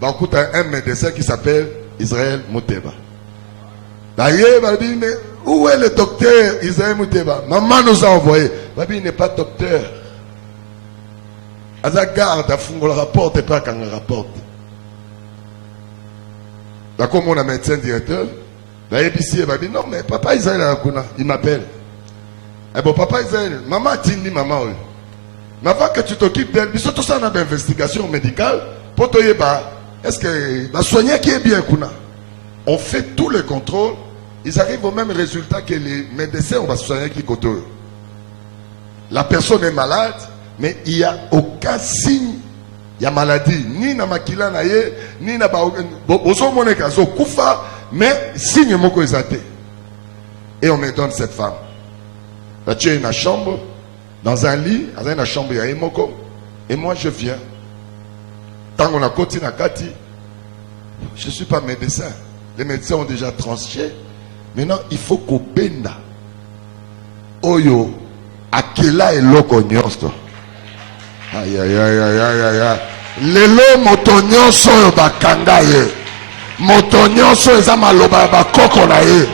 ba kuta un médecin qui s'appelle Israël Muteba. D'ailleurs balobi mais où est le docteur Israël Muteba? Maman nous a envoyé. Babi n'est pas docteur. Aza garde a fungo le rapport et pas quand le rapporte. D'accord mon médecin directeur. Non mais papa Israël il m'appelle. Eh bon papa Israël, maman tindi maman. Mais avant que tu t'occupes d'elle, puis surtout ça on a une investigation médicale pour te dire est-ce que la soigner qui est bien kuna. On fait tous les contrôles, ils arrivent au même résultat que les médecins on va soigner qui côté. La personne est malade, mais il n'y a aucun signe. Il y a maladie, ni na makila na ye, ni na bozo moneka zo kufa. Mais signe moko exaté. Et on me donne cette femme. Là, tu es dans une chambre, dans un lit, dans une chambre, il y a un moko. Et moi, je viens. Tant qu'on a continué à Kati, je ne suis pas médecin. Les médecins ont déjà tranché. Maintenant, il faut qu'on benda. Oyo, akela eloko nyonso. Aïe, aïe, aïe, aïe, aïe, aïe, aïe. Lelo moto nyonso oyo bakanga ye. Moto nyonso eza maloba bakoko na ye.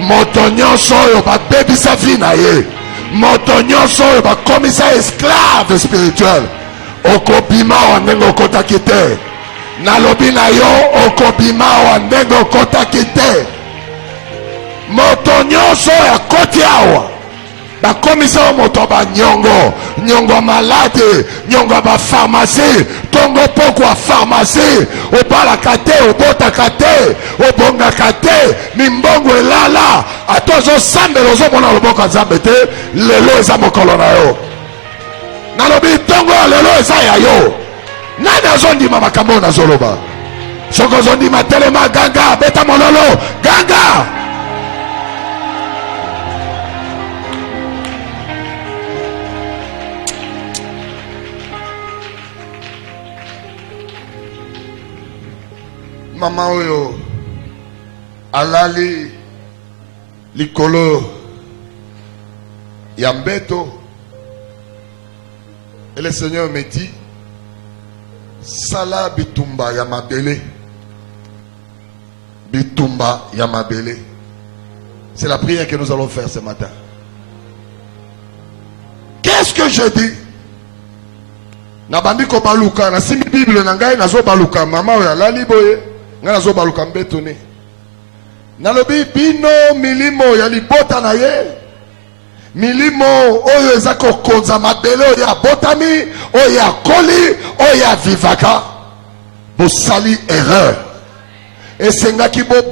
Moto nyonso oyo babebisa vi na ye. Moto nyonso oyo bakomisa esclave spirituel. Okobima wa ndenge okotaki te. Nalobi na yo okobima wa ndenge okotaki te. Moto nyonso ya koti awa bakomisa moto ba nyongo, nyongo malade, nyongo ba pharmacie, tongo poko a pharmacie, obalaka te, obotaka te, obongaka te, mimbongo elala, atozo sambelo zo mona loboko nzambe te, lelo eza mokolo na yo. Nalobi tongo lelo eza ya yo. Nani azondima makambo na zoloba? Soko zondima telema ganga, beta mololo, ganga! Maman oyo alali likolo yambeto. Et le Seigneur me dit sala bitumba yamabele. Bitumba yamabele. C'est la prière que nous allons faire ce matin. Qu'est-ce que je dis? Nabandi ko baluka na simi Bible na ngai nazo baluka mama oyo alali boye. Nga nazo baluka mbeto ne. Nalobi bino milimo ya libota na ye. Milimo oyo ezako konza mabele oyo ya botami, oyo ya koli, oyo ya vivaka. Bosali erreur. Esengaki bo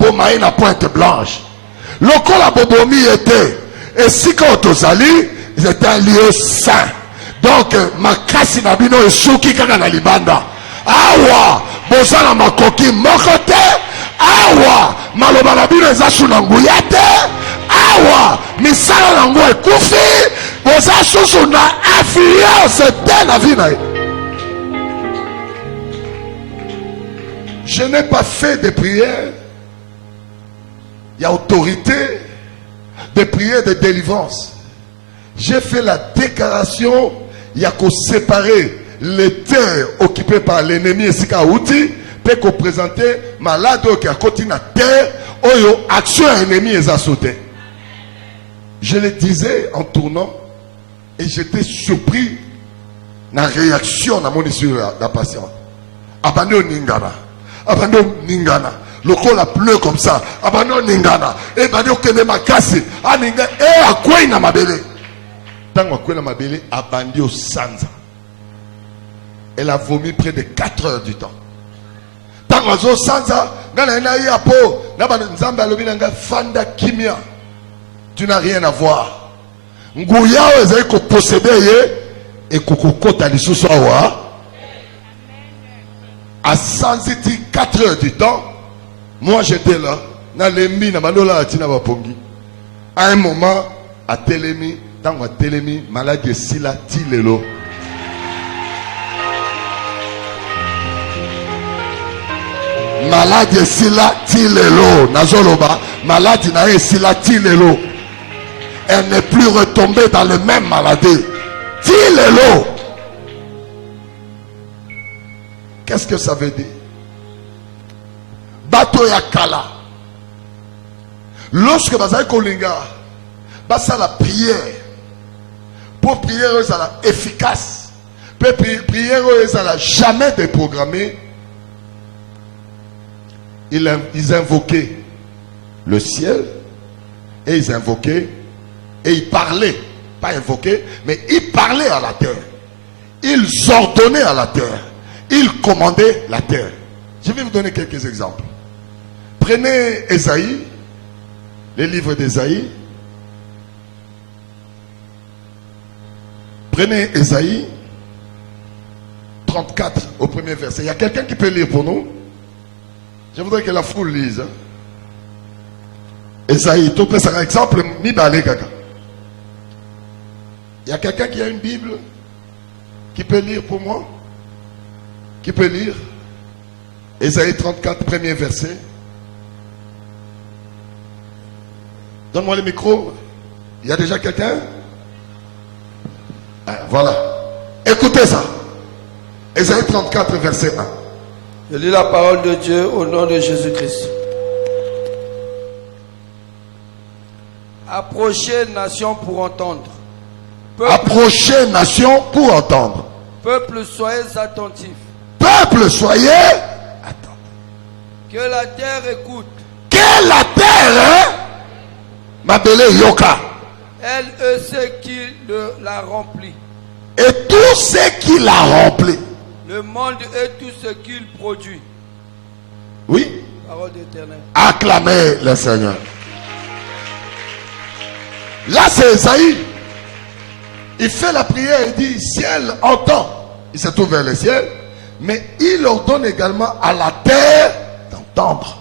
bomaye na pointe blanche. Lokola bobomi était. Et si quand tozali, c'est un lieu saint. Donc makasi na bino esuki kaka na libanda. Awa bozala makoki moko te. Awa maloba na bino eza su na nguya te. Awa misala na ngo ekufi. Boza susu na influence te na vie na ye. Je n'ai pas fait de prières. Il y a autorité de prières de délivrance. J'ai fait la déclaration. Il y a qu'à séparer les terres occupées par l'ennemi et Sika Outi, peut qu'on présente malade qui a continué à terre, oyo action ennemi est sauté. Je le disais en tournant et j'étais surpris de la réaction de mon issue la patiente. Abandon Ningana. Abandon Ningana. Le col a pleu comme ça. Abandon Ningana. Et abandon Kenema Kassi. Ah Ningana. Et à quoi il n'a ma belle? Tant que ma belle a bandé au Sanza. Elle a vomi près de 4 heures du temps. Tant que au Sanza, Fanda Kimia. Tu n'as rien à voir. Ngouya ezali ko posséder et kokokota lisusu awa. À Sanziti 4 heures du temps, moi j'étais là, na lembi na malola atina bapongi. À un moment, à Telemi, dans ma Telemi, malade sila tilelo. Malade sila tilelo, nazoloba, malade na sila tilelo. Elle n'est plus retombée dans le même maladie. Tilelo. Qu'est-ce que ça veut dire? Bato ya kala. Lorsque bazali kolinga, basa la prière. Pour prière, ça la efficace. Pour prière, ça la jamais déprogrammée. Ils invoquaient le ciel et ils invoquaient et ils parlaient, pas invoquaient, mais ils parlaient à la terre. Ils ordonnaient à la terre. Ils commandaient la terre. Je vais vous donner quelques exemples. Prenez Ésaïe, les livres d'Ésaïe. Prenez Ésaïe 34 au premier verset. Il y a quelqu'un qui peut lire pour nous? Je voudrais que la foule lise. Ésaïe, tout c'est un exemple, il y a quelqu'un qui a une Bible qui peut lire pour moi? Qui peut lire? Ésaïe 34, premier verset. Donne-moi le micro. Il y a déjà quelqu'un? Voilà. Écoutez ça. Ésaïe 34, verset 1. Je lis la parole de Dieu au nom de Jésus-Christ. Approchez, nation, pour entendre. Approchez, nation, pour entendre. Peuple, soyez attentifs. Peuple, soyez attentifs. Que la terre écoute. Que la terre, ma belle Yoka. Elle et ceux qui la remplit. Et tout ce qui la remplit. Le monde et tout ce qu'il produit. Oui. Parole d'Éternel. Acclamez le Seigneur. Là, c'est Esaïe. Il fait la prière et dit, ciel entend. Il se tourne vers le ciel. Mais il ordonne également à la terre d'entendre.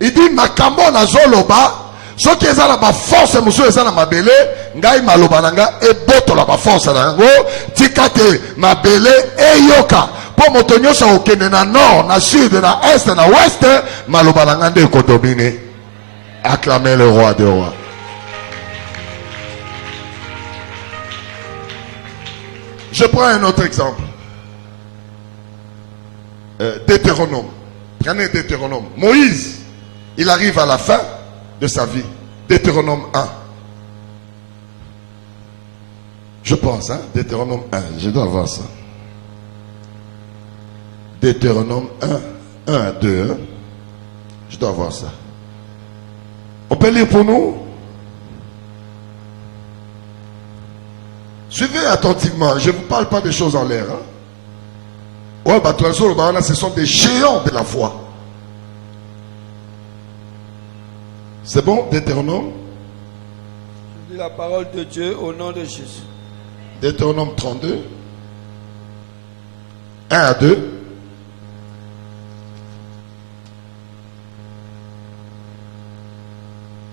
Il dit, makambo na zoloba. Ce qui est là, ma force, monsieur, est là, ma belle. Ngai malobananga et boto la ma force là. Tikate ma belle et yoka. Pour motonyo sa okene na nord, na sud, na est, na ouest. Malobananga de kodomine. Acclamez le roi des rois. Je prends un autre exemple. Deutéronome. Prenez Deutéronome. Moïse, il arrive à la fin de sa vie. Deutéronome 1. Je pense, hein? Deutéronome 1. Je dois avoir ça. Deutéronome 1. 1 à 2. Hein? Je dois avoir ça. On peut lire pour nous? Suivez attentivement. Je ne vous parle pas des choses en l'air. Hein? Ouais, bah, ce sont des géants de la foi. C'est bon, Deutéronome? Je lis la parole de Dieu au nom de Jésus. Deutéronome 32. 1 à 2.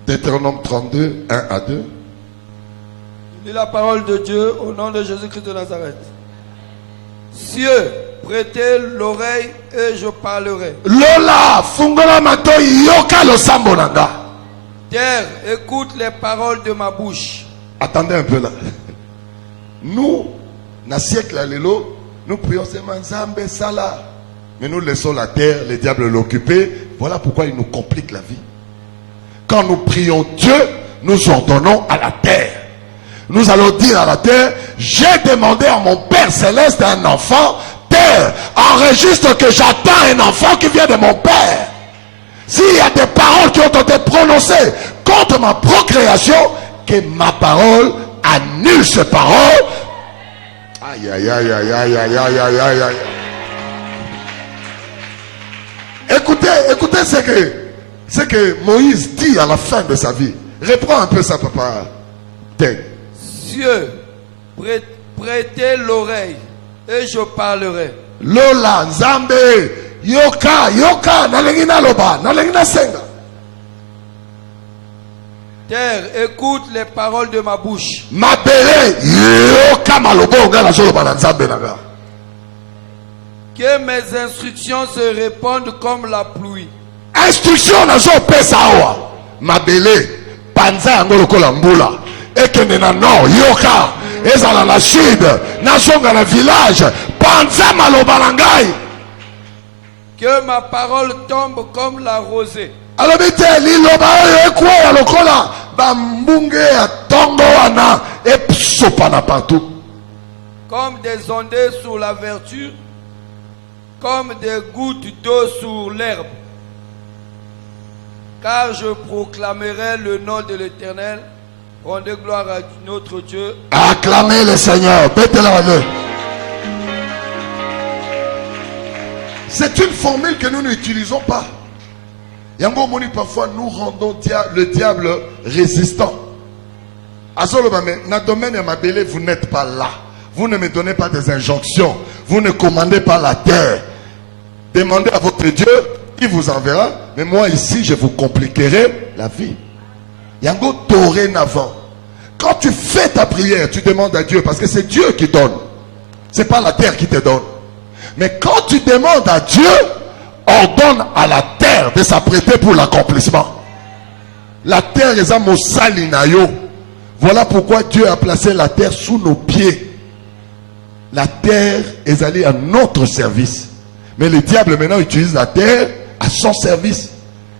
Deutéronome 32, 1 à 2. Je lis la parole de Dieu au nom de Jésus-Christ de Nazareth. Cieux, prêtez l'oreille et je parlerai. Lola, fungola mato yoka lo sambonanga. Terre, écoute les paroles de ma bouche. Attendez un peu là. Nous, dans le siècle à l'élo, nous prions seulement Nzambe Sala. Mais nous laissons la terre, les diables l'occuper. Voilà pourquoi il nous complique la vie. Quand nous prions Dieu, nous ordonnons à la terre. Nous allons dire à la terre, j'ai demandé à mon Père Céleste un enfant. Terre, enregistre que j'attends un enfant qui vient de mon Père. S'il y a des paroles qui ont été prononcées contre ma procréation, que ma parole annule ces paroles. Aïe, aïe, aïe, aïe, aïe, aïe, aïe, aïe, aïe, aïe. Écoutez ce que Moïse dit à la fin de sa vie. Reprends un peu ça, papa. Cieux, prêtez l'oreille et je parlerai. Lola, Nzambe, yoka, nalengina loba, nalengina senga. Terre, écoute les paroles de ma bouche. Ma belle, yoka malobonga na zoloba na Nzambe naga. Que mes instructions se répandent comme la pluie. Instruction na zo pesa awa. Ma belle, panza yango lokola mbula. Ekende na nord, yoka. Ezala na sud, na zonga na village. Panza maloba na ngai. Que ma parole tombe comme la rosée. Alors bite liloba oyo ekwa lokola bambunge ya tongo wana epsopana partout. Comme des ondées sur la verdure, comme des gouttes d'eau sur l'herbe. Car je proclamerai le nom de l'Éternel. Rendez gloire à notre Dieu. Acclamez le Seigneur. C'est une formule que nous n'utilisons pas. Yango moni, parfois nous rendons le diable résistant. Dans domaine de ma belle, vous n'êtes pas là. Vous ne me donnez pas des injonctions. Vous ne commandez pas la terre. Demandez à votre Dieu, il vous enverra. Mais moi ici, je vous compliquerai la vie. Yango dorénavant. Quand tu fais ta prière, tu demandes à Dieu, parce que c'est Dieu qui donne. C'est pas la terre qui te donne. Mais quand tu demandes à Dieu, ordonne à la terre de s'apprêter pour l'accomplissement. La terre est un mosali na yo. Voilà pourquoi Dieu a placé la terre sous nos pieds. La terre est allée à notre service. Mais le diable maintenant utilise la terre à son service.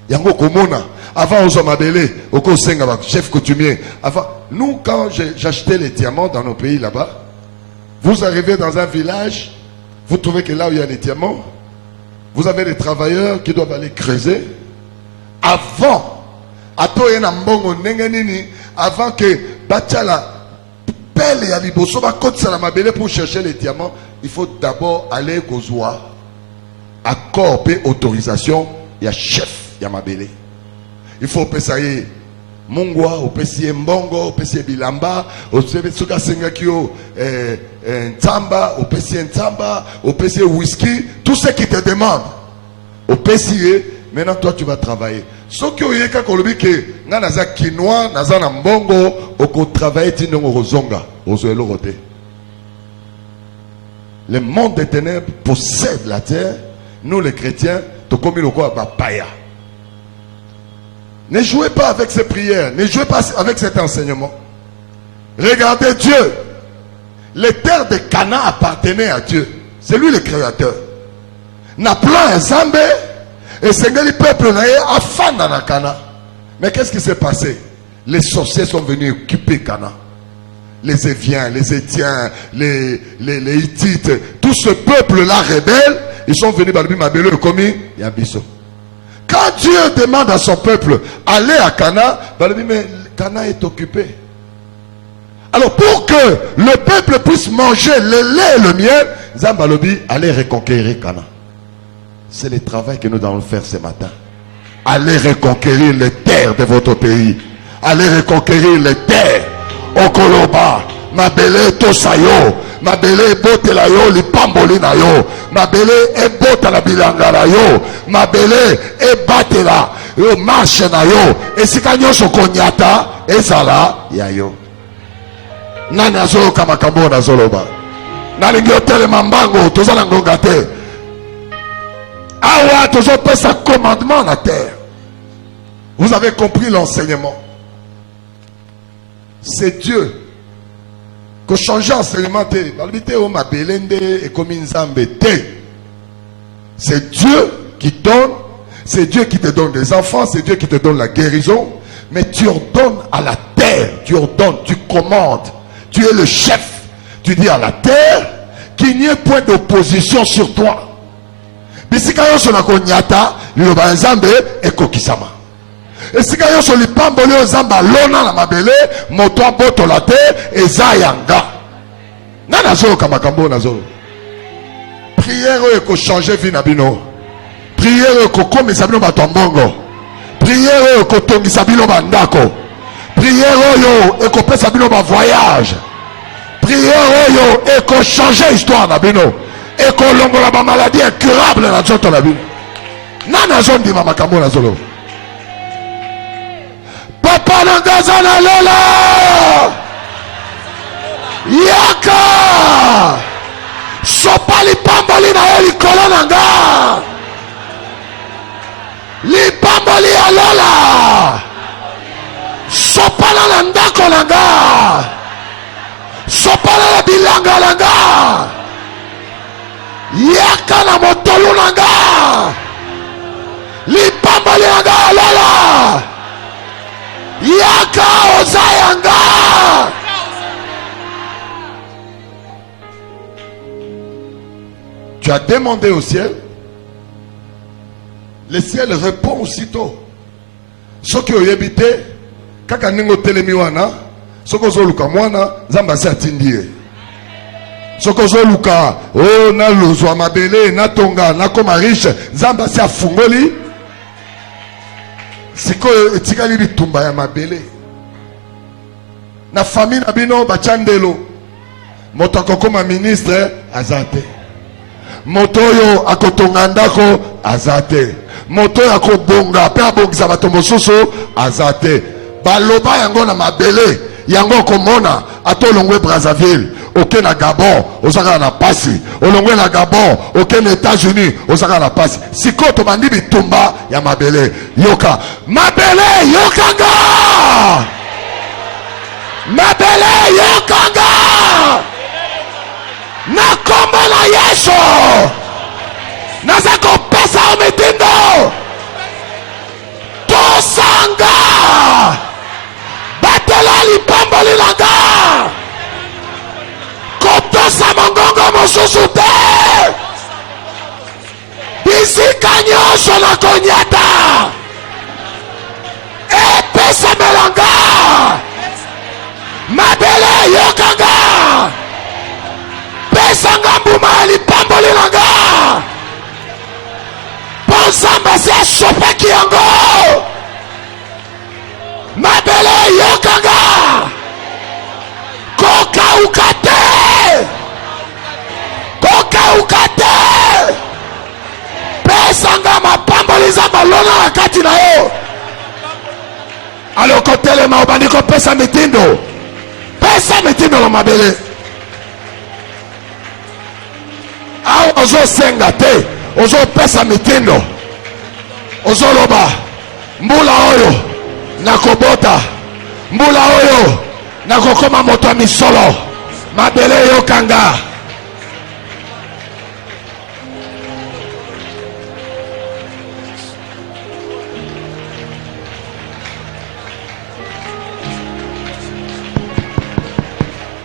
Yango komona. Avant, aux hommes au chef coutumier. Avant, nous, quand j'achetais les diamants dans nos pays là-bas, vous arrivez dans un village, vous trouvez que là où il y a les diamants, vous avez des travailleurs qui doivent aller creuser. Avant, avant que Bachala pelle et Aliboso pour chercher les diamants, il faut d'abord aller au Zoa, accord et autorisation, il y a chef, il y a Mabele. Il faut payer Mungwa, au payer Mbongo, au payer Bilamba, au payer Suka Sengakio, Ntamba, au payer Ntamba, au payer whisky, tout ce qui te demande. Au payer, maintenant toi tu vas travailler. Ce qui est quand on dit que naza quinoa, naza Mbongo, au travail tino rozonga, au zoelorote. Le monde des ténèbres possède la terre. Nous les chrétiens, tu comme le quoi paya. Ne jouez pas avec ces prières. Ne jouez pas avec cet enseignement. Regardez Dieu. Les terres de Cana appartenaient à Dieu. C'est lui le créateur. N'a plein un Zambé. Et c'est le peuple n'a a fan dans la Cana. Mais qu'est-ce qui s'est passé? Les sorciers sont venus occuper Cana. Les Éviens, les Étiens, les Hittites. Tout ce peuple-là rebelle. Ils sont venus dans le Mabelo commis. Il y a Bisso. Quand Dieu demande à son peuple aller à Cana, mais Cana est occupé. Alors pour que le peuple puisse manger le lait et le miel, Zambalobi allez reconquérir Cana. C'est le travail que nous devons faire ce matin. Allez reconquérir les terres de votre pays. Allez reconquérir les terres. Okoloba, Mabele Tosayo, Mabele Botela yo, Lipamboli na yo, Mabele Ebota la bilangara yo, Mabele Ebatela, yo marche na yo, Esikanyo Sokonyata, Ezala, Yayo. Nani azolo kamakambo na zoloba. Nani ngotele mambango, tozala ngongate. Awa, tozo pesa commandement na terre. Vous avez compris l'enseignement. C'est Dieu. Que changer enseignement, c'est Dieu qui donne, c'est Dieu qui te donne des enfants, c'est Dieu qui te donne la guérison, mais tu ordonnes à la terre, tu ordonnes, tu commandes, tu es le chef, tu dis à la terre qu'il n'y ait point d'opposition sur toi. Bisikayo sonakonyata, liloba nzambe ekokisama. Et si quand on lipamboli ozamba lona na mabele moto boto la te ezayanga nana zo kamakambo nazo prière eko changer vie na bino prière eko komisa bino batombongo prière eko tongisa bino bandako prière oyo eko pesa bino ba voyage prière oyo eko changer histoire na bino eko longola ba maladie incurable na zoto na bino nana zo ndima makambo nazo. Papa Nangaza na Lola Yaka Sopa lipamboli na yo likolo nanga lipamboli ya Lola Sopa na ndako nanga Sopa na bilanga nanga Yaka na motolu nanga lipamboli nanga Lola Yaka Ozayanga. Tu as demandé au ciel. Le ciel répond aussitôt. Ce qui est habité, quand on est telemiwana, ce que vous luka mwana, zamba se atindie. Ce que vous luka, oh na luzwa mabele, na tonga, na koma riche, zamba se afungoli. Siko etikali bitumba ya mabele na famille na bino bachandelo moto akokoma ministre azate moto yo akotonga ndako azate moto yo akobonga pe abongisa bato mosusu azate baloba yango na mabele yango komona atolongwe Brazzaville ok na Gabon ozaka na pasi olongwe na Gabon ok na États-Unis ozaka na pasi siko to bandi bitumba ya mabele yoka mabele yokanga mabele yokanga na kombo na Yesu naza kopesa omitindo tosanga batela lipamboli langa kotosa mongongo mosusu te bisika nyonso na konyata epesamelanga mabele yokanga pesanga mbuma ya lipamboli langa ponsamba si asopaki yango mabele yokanga kokauka te kokauka te pesanga mapamboli za balona na kati na yo alokotelema obandi kopesa mitindo pesa mitindo na mabele awa ozosenga te ozopesa mitindo ozoloba mbula oyo nakobota mbula oyo nakokoma moto ya misolo mabele yokanga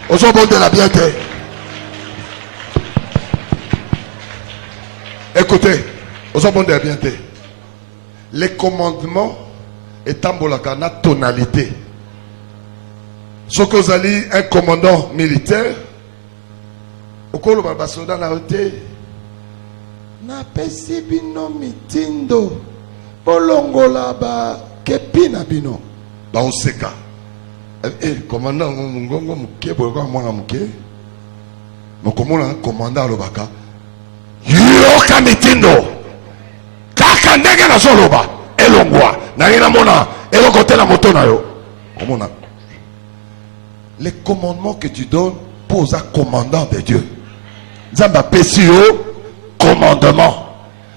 ozobondela bien te. Écoutez, ozobondela bien te. Les commandements etambolaka na tonalité. Ce que vous allez un commandant militaire, okolo basoda na ote na pesi bino mitindo bolongola ba kepina bino ba oseka. Commandant ngongo muke boloko mwana muke mokomona commandant alobaka yoka mitindo kaka ndenge na zoloba elongwa na ina mona elokotela moto na yo komona. Les commandements que tu donnes posent à commandant de Dieu. Zamba pesio commandement.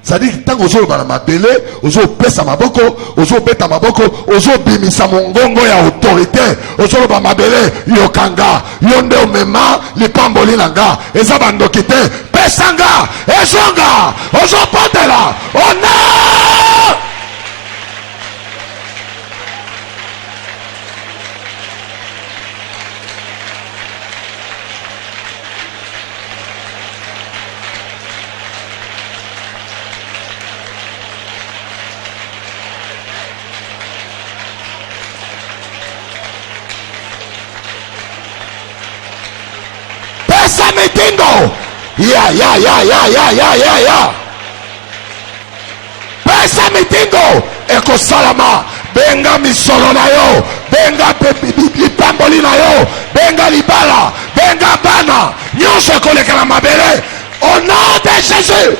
C'est-à-dire que tant que vous avez ma belé, vous avez pesa maboko, vous avez beta maboko, vous avez bimisa mongongo ya autorité, vous avez ma belé yokanga, yonde omema lipamboli nanga, ezabando kite, pesanga, ezonga, vous avez potela, ona. Pesa mitindo ya pesa mitindo ekosalama benga misolo na yo benga lipamboli na yo benga libala benga bana nyonso ekolekela mabele au nom de Jésus.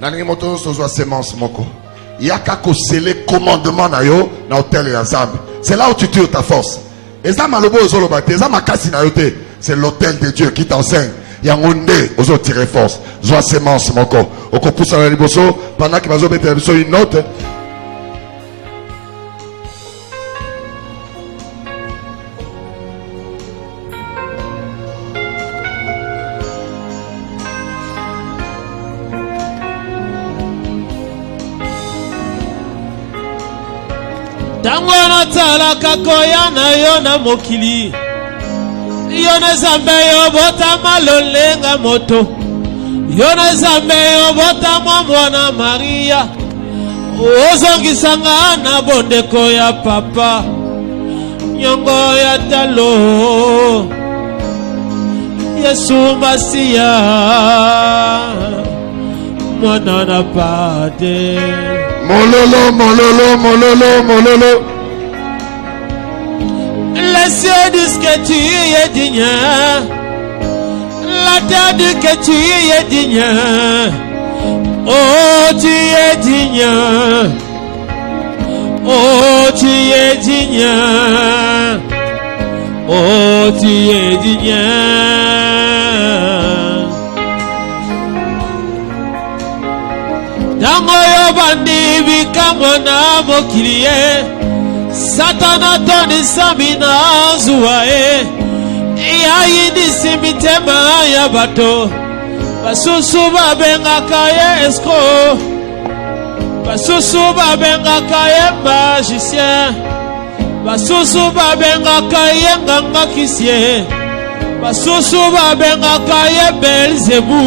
Nangi moto sozo semence moko. Yaka ko sele commandement na yo na hôtel ya Zambe. C'est là où tu tires ta force. Eza malobo ozolo bate, eza makasi na yo te. C'est l'hôtel de Dieu qui t'enseigne. Yangonde ozo tirer force. Zo semence moko. Oko poussa na liboso pendant que bazo mettre biso une note. Tango na tala kakoya na yo na mokili yo na zambe yo bota malolenga moto yo na zambe yo bota mwana Maria ozongisanga na bondeko ya papa Nyongo ya talo Yesu Masia Mwana na pade Mololo, mololo, mololo, mololo. Les cieux disent que tu es digne. La terre dit que tu es digne. Oh, tu es digne. Oh, tu es digne. Oh, tu es digne. Dango yo bandi bikamona mokilie. Satana toni samina zuwae. Ya yindi simitema ya bato. Basusu babenga kaye esko. Basusu babenga kaye magicien. Basusu babenga kaye nganga kisye. Basusu babenga kaye Belzebu.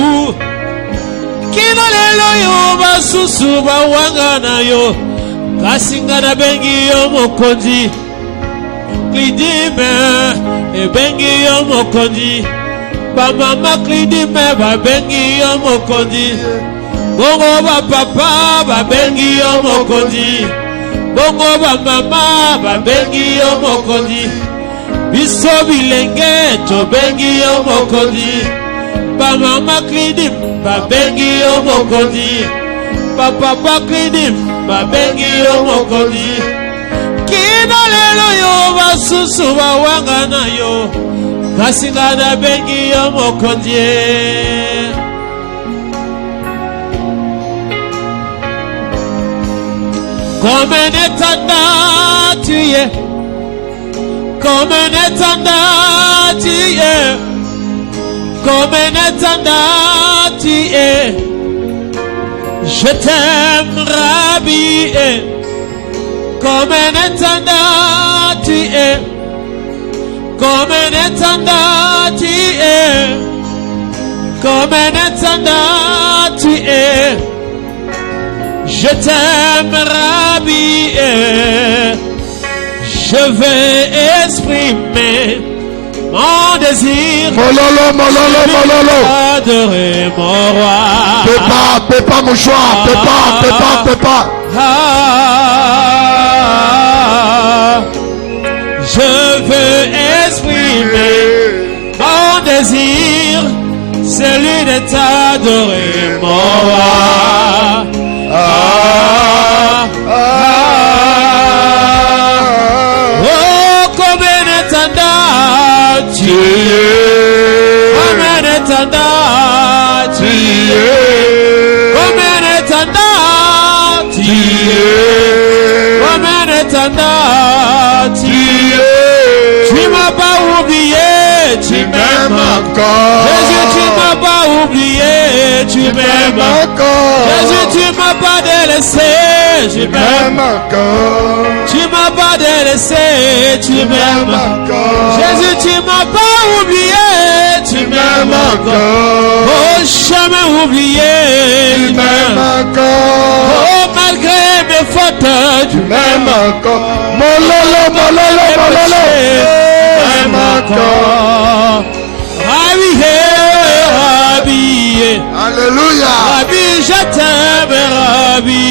Kina lelo yo basusu bawanga na yo. Kasinga na bengi yo mokonzi. Klidime e bengi yo mokonzi. Ba mama klidime ba bengi yo mokonzi. Bongo ba papa ba bengi yo mokonzi. Bongo ba mama ba bengi yo mokonzi. Biso bilenge to bengi yo mokonzi. Ba mama klidime ba bengi yo mokonzi. Ba papa klidime ba bengi yo mokonzi. Kina lelo yo basusu bawanga na yo. Kasinga na bengi yo mokonzi. Comme un étendard tu es. Comme un étendard tu es. Comme un étendard tu es. Je t'aime, Rabbi. Comme un étendard tu es. Comme un étendard tu es. Comme un étendard tu es. Je t'aime, Rabbi. Je vais exprimer mon désir. Mololo, mololo, mololo. Adorer mon roi. Pépa, mouchoir. Pépa. Je veux exprimer mon désir, celui de t'adorer, mon roi. Oh, comme un étendard, tu es. Comme un étendard, tu es. Comme un étendard, tu es. Comme un étendard, tu es. Tu m'as pas oublié, tu m'aimes encore. Jésus, tu m'as pas oublié, tu m'aimes encore. Jésus, tu m'as pas délaissé, tu m'aimes encore. Tu m'as pas délaissé, tu m'aimes encore. Jésus, tu m'as pas oublié, tu m'aimes encore. Oh, jamais oublié, tu m'aimes encore. Oh, malgré mes fautes, tu m'aimes encore. Mololo, mololo, mololo. Tu m'aimes encore. Rabbi, Alléluia. Rabbi, je t'aime, Rabbi.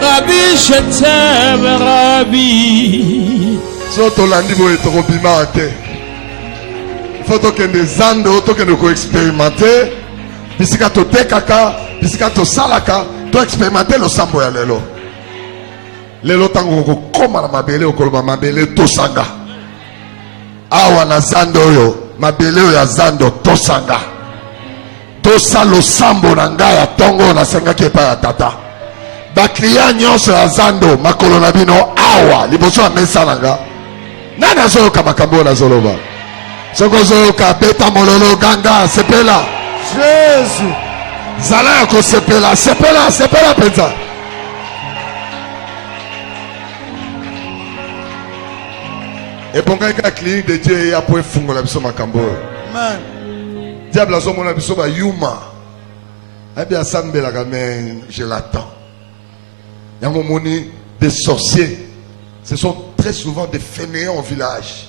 Rabbi, je t'aime, Rabbi. Soto landi bo etoko bima te. Faut que des zando, to que nous expérimenter. Bisika to tekaka, bisika to salaka, to expérimenter le sambo ya lelo. Lelo tango ko koma na mabele okoloba mabele tosanga. Awa na zando yo, mabele ya zando tosanga. Tosa lo sambo na ngaya tongo na senga kepa ya tata. Bakliya nyonso ya zando makolo na bino awa liboso ya mesa nanga. Nani azoyoka makambo na zoloba? Soko zoyoka beta mololo ganga sepela. Jésus. Zala yako sepela penza. Et pour la clinique de Dieu, il y a pour fungo la biso makambo. Amen. Diable a son mon biso ba yuma. Eh bien, ça me la mais je l'attends. Il y a un moment des sorciers. Ce sont très souvent des fainéants au village.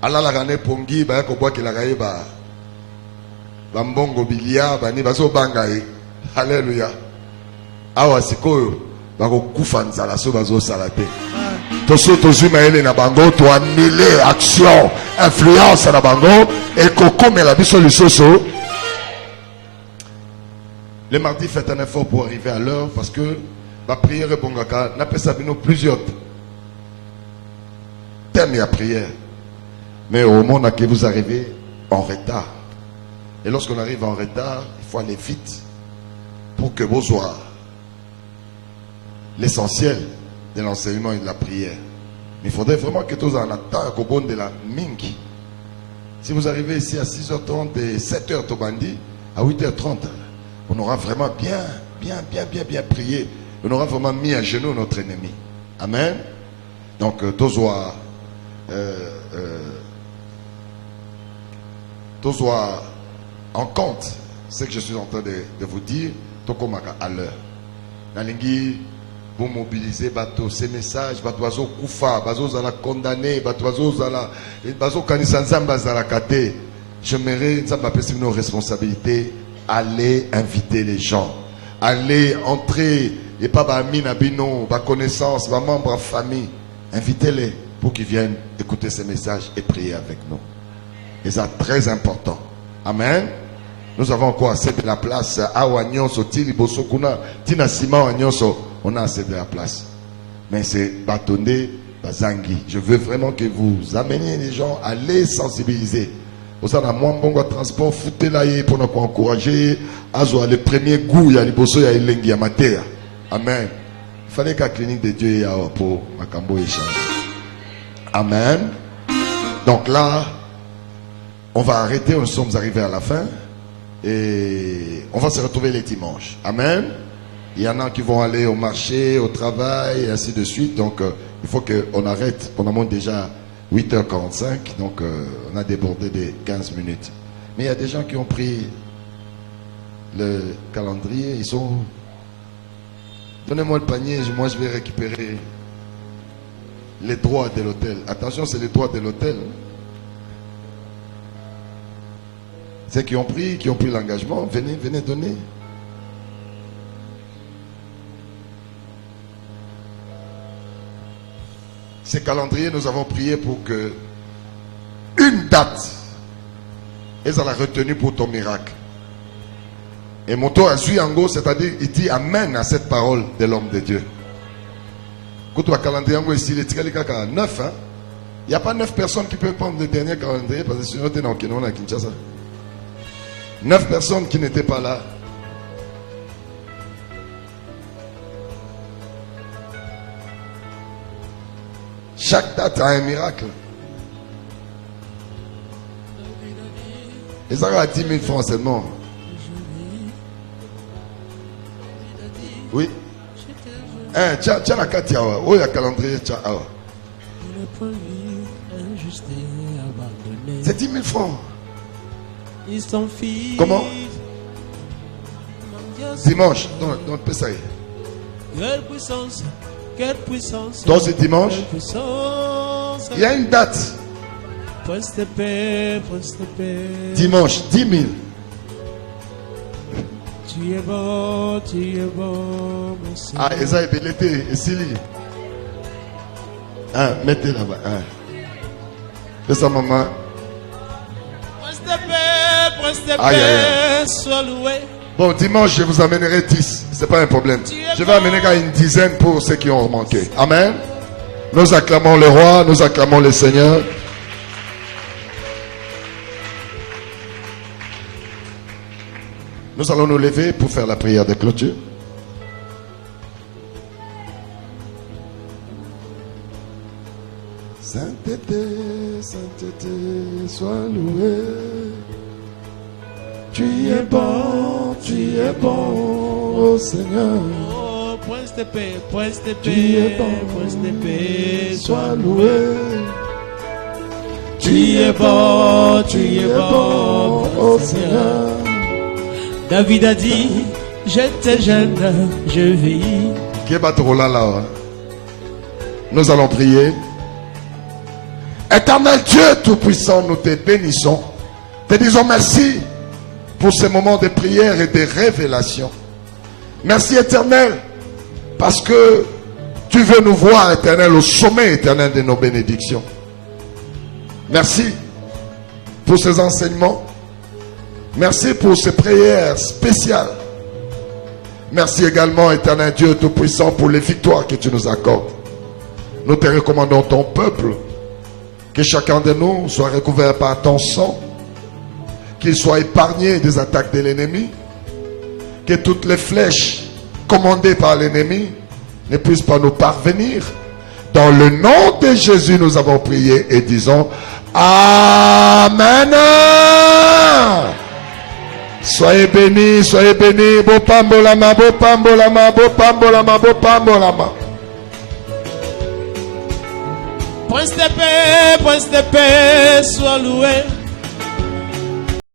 Allah la gane pongi, ba ko bois que la gaye ba. Bambongo bilia, ba ni baso bangaye. Alléluia. Awa sikoyo, ba ko kufa nzala so bazo salate. Toso tozu maele na bango, to annuler action, influence na bango et koko me la biso lisoso. Le mardi, faites un effort pour arriver à l'heure parce que la prière est bongaka. N'a pas sabino plusieurs thèmes à prière. Mais au moment où vous arrivez en retard. Et lorsqu'on arrive en retard, il faut aller vite pour que vous soyez l'essentiel de l'enseignement et de la prière. Mais il faudrait vraiment que tous en attendent au bon de la mingi. Si vous arrivez ici à 6h30 et 7h Tobandi, à 8h30, on aura vraiment bien prié. On aura vraiment mis à genoux notre ennemi. Amen. Donc, tozoa en compte ce que je suis en train de vous dire, tokomaka à l'heure. Nalingi, vous mobilisez bateau, ces messages, bateau koufa, bateau zala condamné, bateau zala, bateau kanisanzamba zala kate. J'aimerais, ça m'appelle nos responsabilités. Allez inviter les gens. Allez entrer. Et pas amis nabino, ba connaissance, ba membres en famille. Invitez-les pour qu'ils viennent écouter ces messages et prier avec nous. Et c'est très important. Amen. Nous avons encore assez de la place. On a assez de la place. Mais c'est bâtonné, bazangi. Je veux vraiment que vous ameniez les gens à les sensibiliser. Vous avez un bon transport, foutez-la pour nous encourager. Azo le premier goût, il y a les bossos, il y a les lengi, il y a ma terre. Amen. Il fallait qu'à la clinique de Dieu, il y a pour Makambo échange. Amen. Donc là, on va arrêter, nous sommes arrivés à la fin. Et on va se retrouver les dimanches. Amen. Il y en a qui vont aller au marché, au travail, et ainsi de suite. Donc, il faut qu'on arrête. On a déjà 8h45. Donc, on a débordé des 15 minutes. Mais il y a des gens qui ont pris le calendrier. Ils sont... Donnez-moi le panier, moi je vais récupérer les droits de l'hôtel. Attention, c'est les droits de l'hôtel. Ceux qui ont pris l'engagement, venez donner. Ces calendriers, nous avons prié pour que une date, ils ont la retenue pour ton miracle. Et mon tour a su en gros, c'est-à-dire, il dit amen à cette parole de l'homme de Dieu. Quand tu as calendrier en gros ici, il est 9, hein? Il n'y a pas 9 personnes qui peuvent prendre le dernier calendrier parce que sinon, tu es dans Kenya, à Kinshasa. 9 personnes qui n'étaient pas là. Chaque date a un miracle. Et ça va à 10 000 francs seulement. Oui. Tiens la carte, où est le calendrier? C'est 10 000 francs. Comment? Dimanche. Non, pas ça. Quelle puissance. Donc c'est dimanche. Il y a une date. Dimanche, 10 000. Tu es beau, mon Seigneur. Ah, Eza est l'été, et Sili. Ah, mettez là-bas. Ah. Fais ça, maman. Aïe, aïe, aïe. Sois loué. Bon, dimanche, je vous amènerai 10. C'est pas un problème. Je vais amener une dizaine pour ceux qui ont manqué. Amen. Nous acclamons le roi, nous acclamons le Seigneur. Nous allons nous lever pour faire la prière de clôture. Sainteté, sainteté, sois loué. Tu es bon, oh Seigneur. Oh, prince de paix, tu es bon, prince de paix, sois loué. Tu es bon, oh Seigneur. David a dit, j'étais jeune, je vis. Qui est pas trop là, là. Nous allons prier. Éternel Dieu Tout-Puissant, nous te bénissons. Te disons merci pour ces moments de prière et de révélation. Merci Éternel, parce que tu veux nous voir, Éternel, au sommet éternel de nos bénédictions. Merci pour ces enseignements. Merci pour ces prières spéciales. Merci également, Éternel Dieu Tout-Puissant, pour les victoires que tu nous accordes. Nous te recommandons ton peuple, que chacun de nous soit recouvert par ton sang, qu'il soit épargné des attaques de l'ennemi, que toutes les flèches commandées par l'ennemi ne puissent pas nous parvenir. Dans le nom de Jésus, nous avons prié et disons Amen. Soyez bénis, soyez bénis. Beau pambolama, beau pambolama, beau pambolama, beau pambolama. Prince de paix, sois loué.